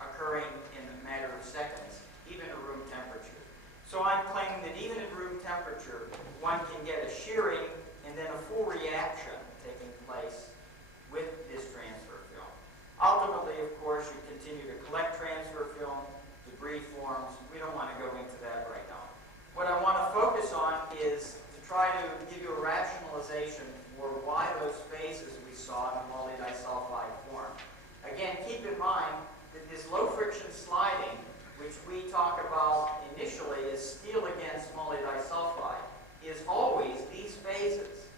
occurring in a matter of seconds, even at room temperature. So I'm claiming that even at room temperature, one can get a shearing and then a full reaction taking place with this transfer film. Ultimately, of course, you continue to collect transfer film, debris forms. We don't want to go into that right now. What I want to focus on is to try to give you a rationalization for why those phases we saw in the moly disulfide form. Again, keep in mind that this low friction sliding, which we talk about initially as steel against moly disulfide, is always these phases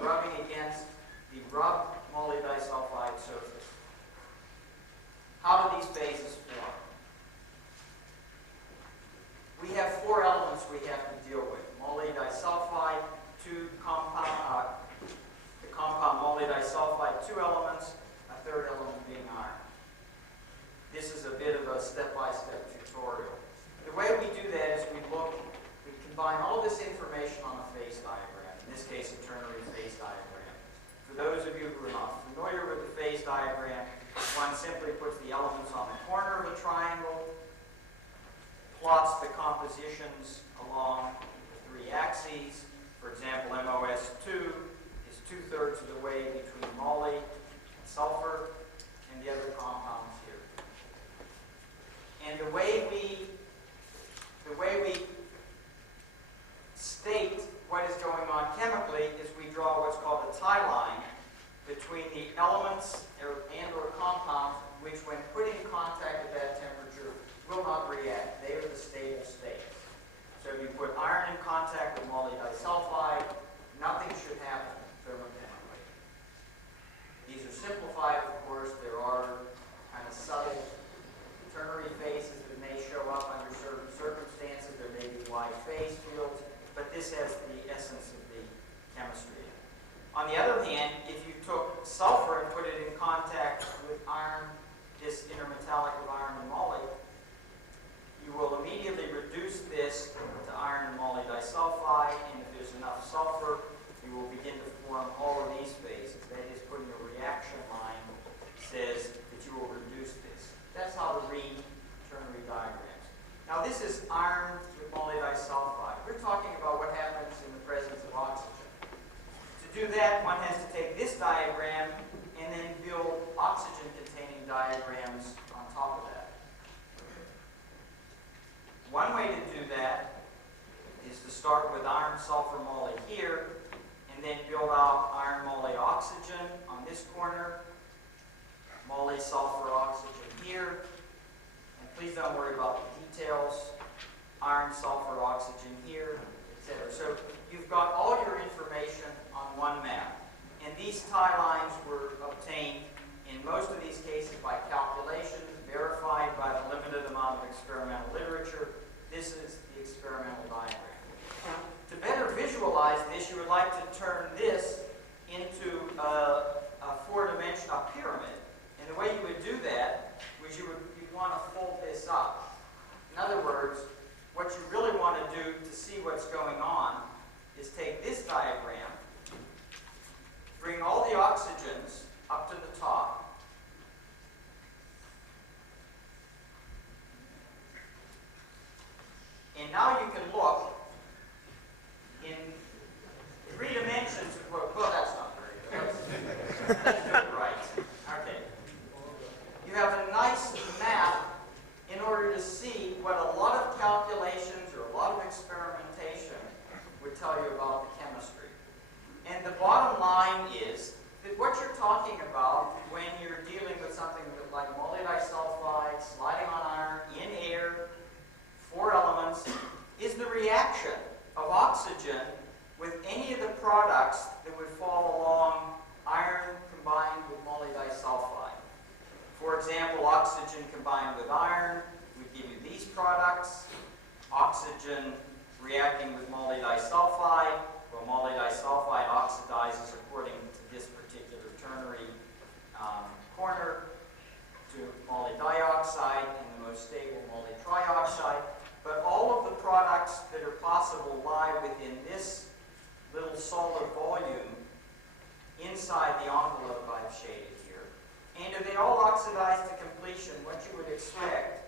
rubbing against the rubbed moly disulfide surface. How do these phases form? We have 4 elements we have to deal with. Moly disulfide, the compound moly disulfide, 2 elements, a 3rd element being iron. This is a bit of a step-by-step tutorial. The way we do that is we combine all this information on a phase diagram, in this case a ternary phase diagram. For those of you who are not familiar with the phase diagram, one simply puts the elements on the corner of a triangle, plots the compositions along the 3 axes. For example, MOS2 is 2/3 of the way between moly and sulfur and the other compounds here. And the way between the elements and/or compounds which, when put in contact at that temperature, will not react. They are the stable states. So if you put iron in contact with moly disulfide, nothing should happen thermodynamically. These are simplified, of course. There are kind of subtle ternary phases that may show up under certain circumstances. There may be wide phase fields, but this has the essence of the chemistry. On the other hand, if you took sulfur and put it in contact with iron, this intermetallic of iron and moly, you will immediately reduce this to iron and moly disulfide, and if there's enough sulfur, you will begin to form all of these phases. That is, putting a reaction line says that you will reduce this. That's how to read ternary diagrams. Now this is iron with moly disulfide. We're talking about what happens in the presence of oxygen. To do that, one has to take this diagram and then build oxygen-containing diagrams on top of that. One way to do that is to start with iron sulfur moly here, and then build out iron moly oxygen on this corner, moly sulfur oxygen here, and please don't worry about the details, iron sulfur oxygen here, etc. So you've got all your information on one map, and these tie lines were obtained in most of these cases by calculations, verified by the limited amount of experimental literature. This is the experimental diagram. To better visualize this, you would like to turn this into a four-dimensional pyramid. And the way you would do that was you'd want to fold this up. In other words, what you really want to do to see what's going on is take this diagram, bring all the oxygens up to the top, and now you can look in 3 dimensions. Well, that's not very good. Let's do it right. Okay. You have a nice map in order to see what a lot of calculations or a lot of experimentation would tell you about the chemistry. And the bottom line is that what you're talking about when you're dealing with something like moly disulfide, sliding on iron, in air, 4 elements, is the reaction of oxygen with any of the products that would fall along iron combined with moly disulfide. For example, oxygen combined with iron would give you these products. Oxygen reacting with moly disulfide, well, moly disulfide oxidizes according to this particular ternary corner to moly dioxide and the most stable moly trioxide. But all of the products that are possible lie within this little solid volume inside the envelope I've shaded here. And if they all oxidize to completion, what you would expect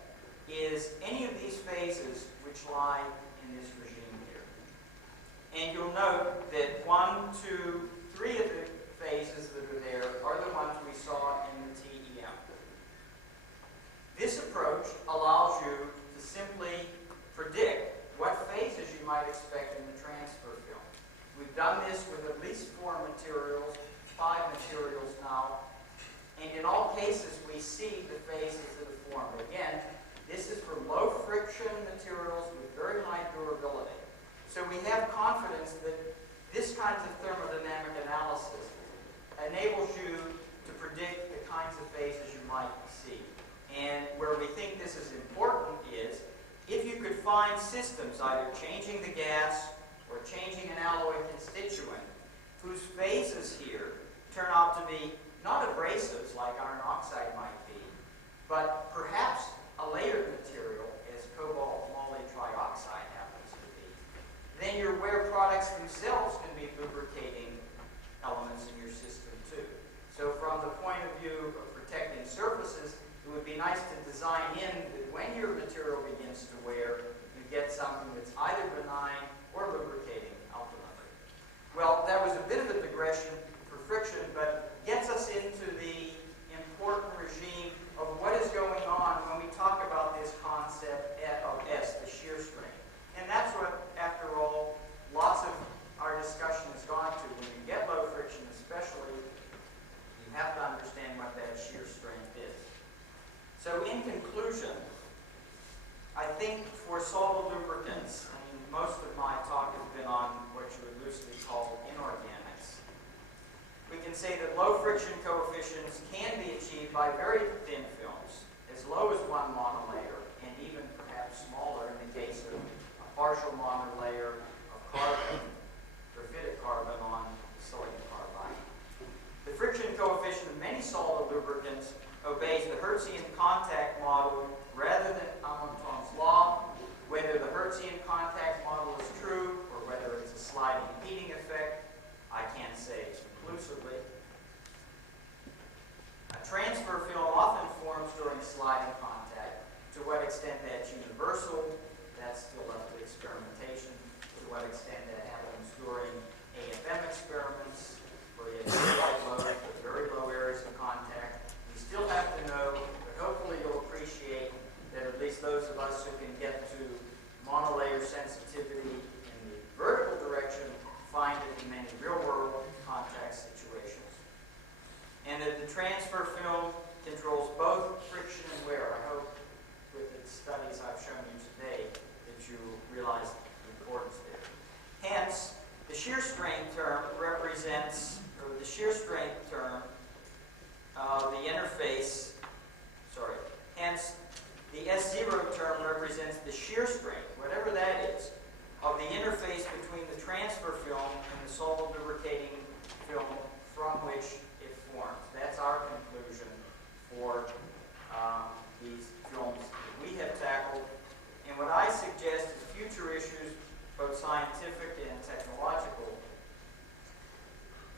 is any of these phases which lie in this regime here. And you'll note that 1, 2, 3 of the phases that are there are the ones we saw in the TEM. This approach allows you to simply predict what phases you might expect in the transfer film. We've done this with at least 4 materials, 5 materials now, and in all cases we see the phases that are formed. Again, this is for low friction materials with very high durability. So we have confidence that this kind of thermodynamic analysis enables you to predict the kinds of phases you might see. And where we think this is important is if you could find systems either changing the gas or changing an alloy constituent whose phases here turn out to be not abrasives like iron oxide might be, but perhaps a layered material as cobalt moly trioxide happens to be, then your wear products themselves can be lubricating elements in your system too. So from the point of view of protecting surfaces, it would be nice to design in that when your material begins to wear, you get something that's either benign or lubricating ultimately. Well, that was a bit of a digression for friction, but gets us into the important regime of what is going on when we talk about this concept of S, the shear strain. And that's what, after all, lots of our discussion has gone to. When you get low friction especially, So in conclusion, I think for solid lubricants, I mean, most of my talk has been on what you would loosely call inorganics. We can say that low friction coefficients can be achieved by very thin films, as low as 1 monolayer, and even perhaps smaller in the case of a partial monolayer of carbon, graphitic carbon on silicon carbide. The friction coefficient of many solid lubricants obeys the Hertzian contact model rather than Amonton's law. Whether the Hertzian contact model is true or whether it's a sliding heating effect, I can't say conclusively. A transfer film often forms during sliding contact. To what extent that's universal, that's still up to experimentation. To what extent that happens during AFM experiments, where you have quite low to very low areas of contact. We still have to know, but hopefully you'll appreciate that at least those of us who can get to monolayer sensitivity in the vertical direction find it in many real-world contact situations. And that the transfer film controls both friction and wear. I hope with the studies I've shown you today that you realize the importance there. Hence, the shear strength term represents, or the shear strength term, the interface, hence the S0 term represents the shear strength, whatever that is, of the interface between the transfer film and the solid lubricating film from which it forms. That's our conclusion for these films that we have tackled. And what I suggest is future issues, both scientific and technological.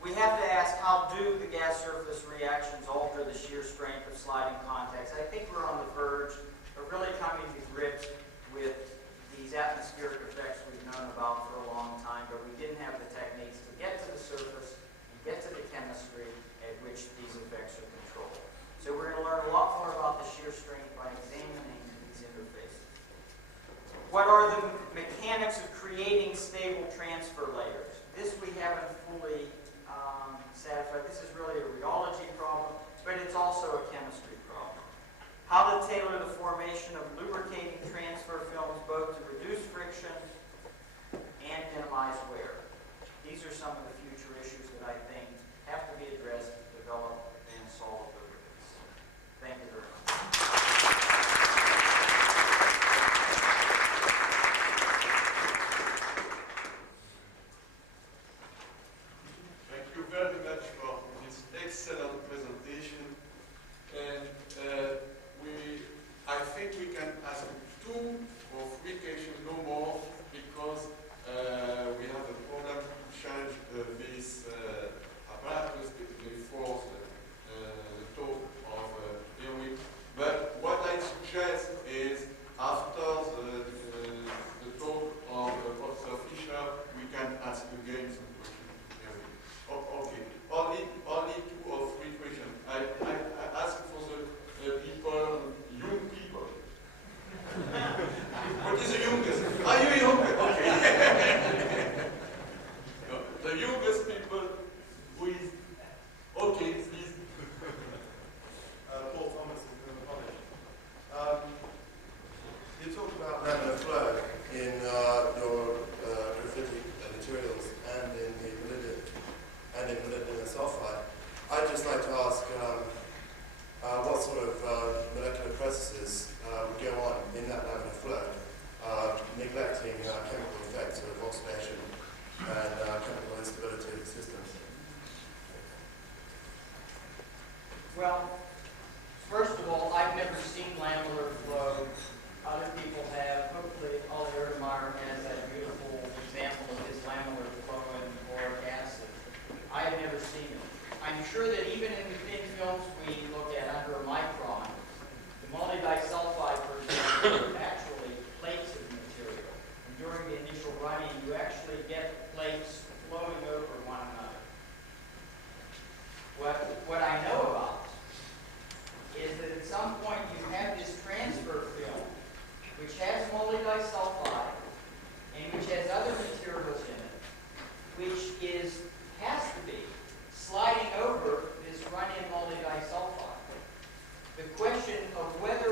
We have to ask, how do the gas surface reactions alter the shear strength of sliding contacts? I think we're on the verge of really coming to grips with these atmospheric effects we've known about for a long time, but we didn't have the techniques to get to the surface and get to the chemistry at which these effects are controlled. So we're going to learn a lot more about the shear strength by examining these interfaces. What are the mechanics of creating stable transfer layers? This we haven't fully satisfied. This is really a rheology problem, but it's also a chemistry problem. How to tailor the formation of lubricating transfer films both to reduce friction and minimize wear. These are some of the future issues that I think have to be addressed to develop advanced solid lubricants. Thank you very much. Thank you very much for this excellent presentation. And I think we can ask 2 or 3 questions, no more, because we have a problem to change this apparatus before the talk of Irwin. But what I suggest is, after the talk of Professor Fischer, we can ask again some questions to Irwin. Okay, only 2 or 3 questions. I ask for the people, young people. What is the youngest? Are you young? Okay. No, the youngest people who is, okay, please. Paul Thomas from the college. You talked about laminar flow in your graphitic materials and in the molybdenum sulfide. I'd just like to ask what sort of molecular processes would go on in that laminar flow, neglecting chemical effects of oxidation and chemical instability of the systems. Well, first of all, I've never seen lamellar flow. Other people have. Hopefully, Ollie Erdemeyer has that beautiful example of his lamellar flow in boric acid. I have never seen it. I'm sure that even in the thin films we look at under a micron, the multidisulfide, for example, are actually plates of material. And during the initial running, you actually get plates flowing over one another. What I know about is that at some point you have this transfer film which has multidisulfide and which has other materials in it, which has to be sliding over this run-in multidisulfide. The question of whether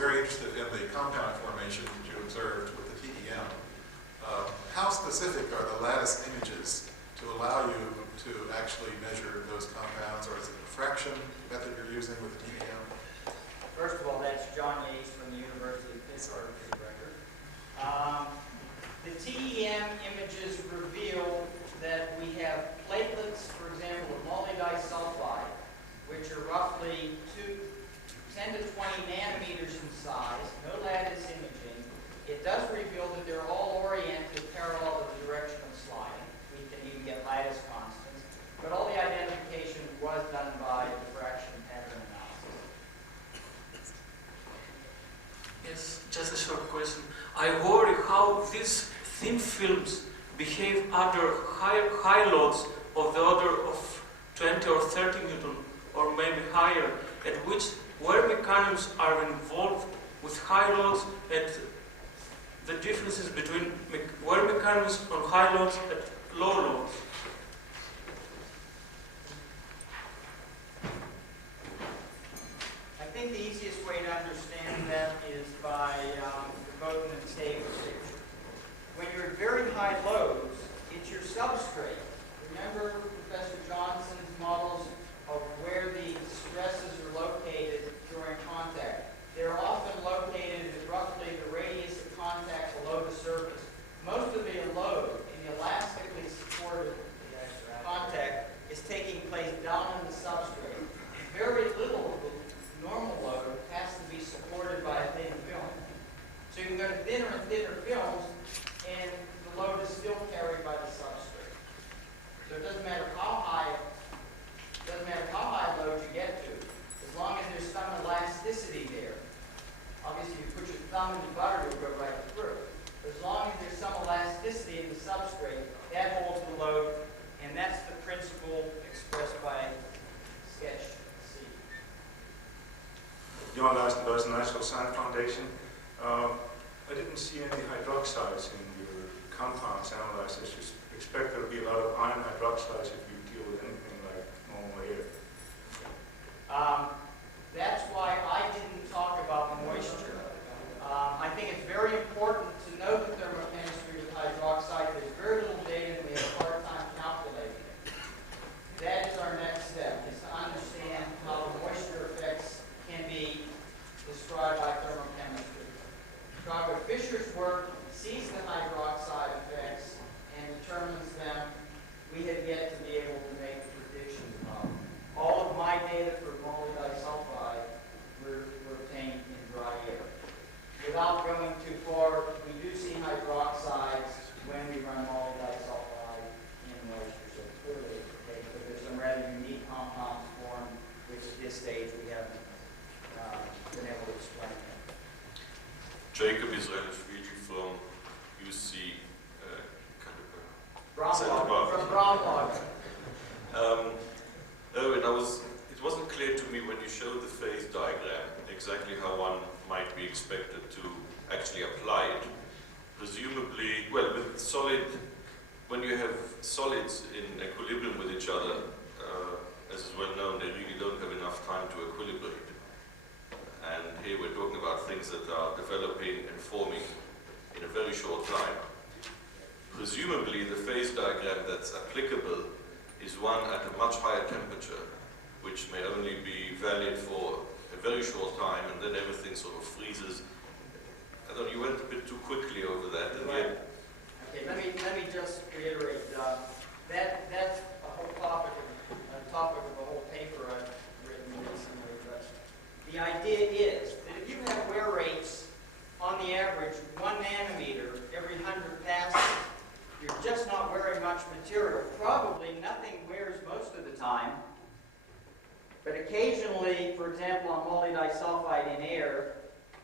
very interested in the compound formation that you observed with the TEM. How specific are the lattice images to allow you to actually measure those compounds, or is it a diffraction method you're using with the TEM? First of all, that's John Yates from the University of Pittsburgh, for the record. The TEM images reveal that we have platelets, for example, of molybdisulfide, which are roughly 10 to 20 nanometers in size, no lattice imaging. It does reveal that they're all oriented parallel to the direction of sliding. We can even get lattice constants. But all the identification was done by diffraction pattern analysis. Yes, just a short question. I worry how these thin films behave under high loads of the order of 20 or 30 Newton, or maybe higher, at which wear mechanisms are involved with high loads, and the differences between wear mechanisms on high loads and low loads. I think the easiest way to understand that is by devoting a table picture. When you're at very high loads, it's your substrate. Remember Professor Johnson's models of where the stresses are located during contact. They're often located at roughly the radius of contact below the surface. Most of the load in the elastically supported contact is taking place down on the substrate. Very little of the normal load has to be supported by a thin film. So you can go to thinner and thinner films, and the load is still carried by the substrate. So it doesn't matter how high load you get to, as long as there's some elasticity there. Obviously, if you put your thumb in the butter, it'll go right through. But as long as there's some elasticity in the substrate, that holds the load, and that's the principle expressed by sketch C. Johan Luistenboos, National Science Foundation. I didn't see any hydroxides in your compounds analyzed. I just expect there will be a lot of iron hydroxides if you deal with anything like normal air. That's why I didn't talk about moisture. I think it's very important to know the thermochemistry with hydroxide. There's very little data, and we have a hard time calculating it. That is our next step, is to understand how the moisture effects can be described by thermochemistry. Dr. Fisher's work sees the hydroxide effects and determines them. We have yet to be able to make predictions of. All of my data for molybdisulfide were obtained in dry air. Without going too far, we do see hydroxides when we run molybdisulfide in moisture. So clearly, there's some rather unique compounds formed, which at this stage we haven't been able to explain. Jacob Israelachvili from UC Braunlage, from Braunlage. Irwin, it wasn't clear to me when you showed the phase diagram exactly how one might be expected to actually apply it. Presumably, well, with solid, when you have solids in equilibrium with each other, as is well known, they really don't have enough time to equilibrate. And here we're talking about things that are developing and forming in a very short time. Presumably, the phase diagram that's applicable is one at a much higher temperature, which may only be valid for a very short time, and then everything sort of freezes. I don't know, you went a bit too quickly over that. And right. Okay, let me just reiterate. That's a whole topic of the whole paper I've written recently. But the idea is that if you have wear rates on the average 1 nanometer every 100 passes, you're just not wearing much material. Probably nothing wears most of the time. But occasionally, for example, on molybdisulfide in air,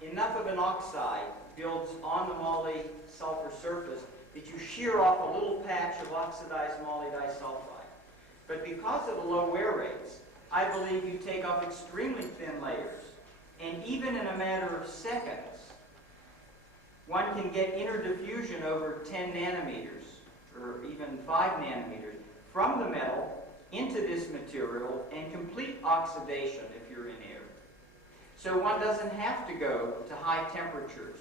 enough of an oxide builds on the moly sulfur surface that you shear off a little patch of oxidized molybdisulfide. But because of the low wear rates, I believe you take off extremely thin layers. And even in a matter of seconds, one can get interdiffusion over 10 nanometers, or even 5 nanometers, from the metal into this material, and complete oxidation if you're in air. So one doesn't have to go to high temperatures,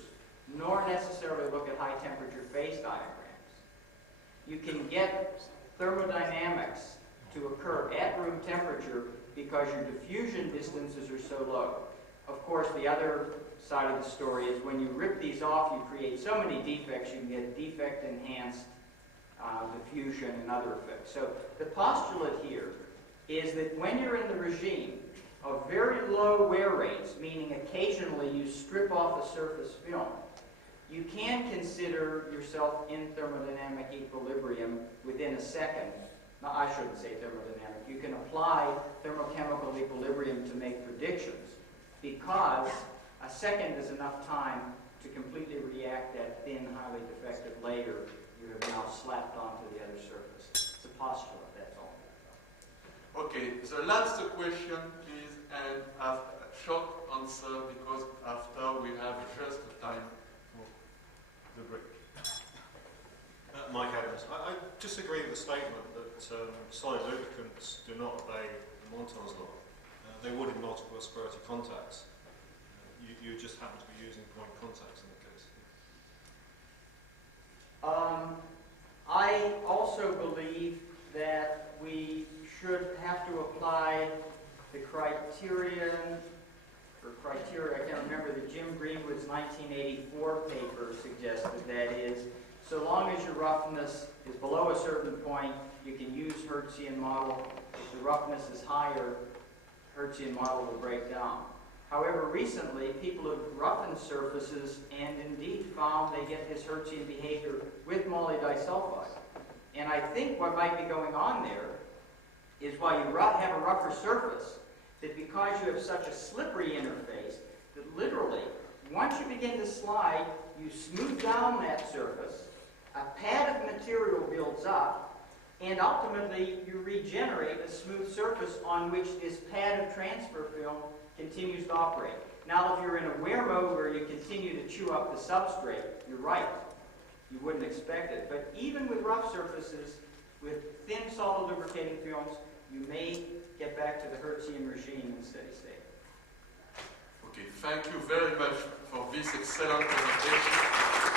nor necessarily look at high temperature phase diagrams. You can get thermodynamics to occur at room temperature because your diffusion distances are so low. Of course, the other side of the story is when you rip these off, you create so many defects, you can get defect-enhanced diffusion and other effects. So the postulate here is that when you're in the regime of very low wear rates, meaning occasionally you strip off a surface film, you can consider yourself in thermodynamic equilibrium within a second. No, I shouldn't say thermodynamic. You can apply thermochemical equilibrium to make predictions because a second is enough time to completely react that thin, highly defective layer you have now slapped onto the other surface. It's a postulate, that's all. Okay, the last question, please, and a short answer because after we have just time for the break. Mike Adams. I disagree with the statement that solid lubricants do not obey the Montan's law. They would in multiple asperity contacts. You just happen to be using point contacts in the case. I also believe that we should have to apply the criteria, I can't remember, that Jim Greenwood's 1984 paper suggested. That is, so long as your roughness is below a certain point, you can use Hertzian model. If the roughness is higher, Hertzian model will break down. However, recently, people have roughened surfaces and indeed found they get this Hertzian behavior with molybdisulfide. And I think what might be going on there is while you have a rougher surface, that because you have such a slippery interface, that literally, once you begin to slide, you smooth down that surface, a pad of material builds up, and ultimately you regenerate a smooth surface on which this pad of transfer film continues to operate. Now, if you're in a wear mode where you continue to chew up the substrate, you're right. You wouldn't expect it. But even with rough surfaces, with thin solid lubricating films, you may get back to the Hertzian regime in steady state. Okay, thank you very much for this excellent presentation.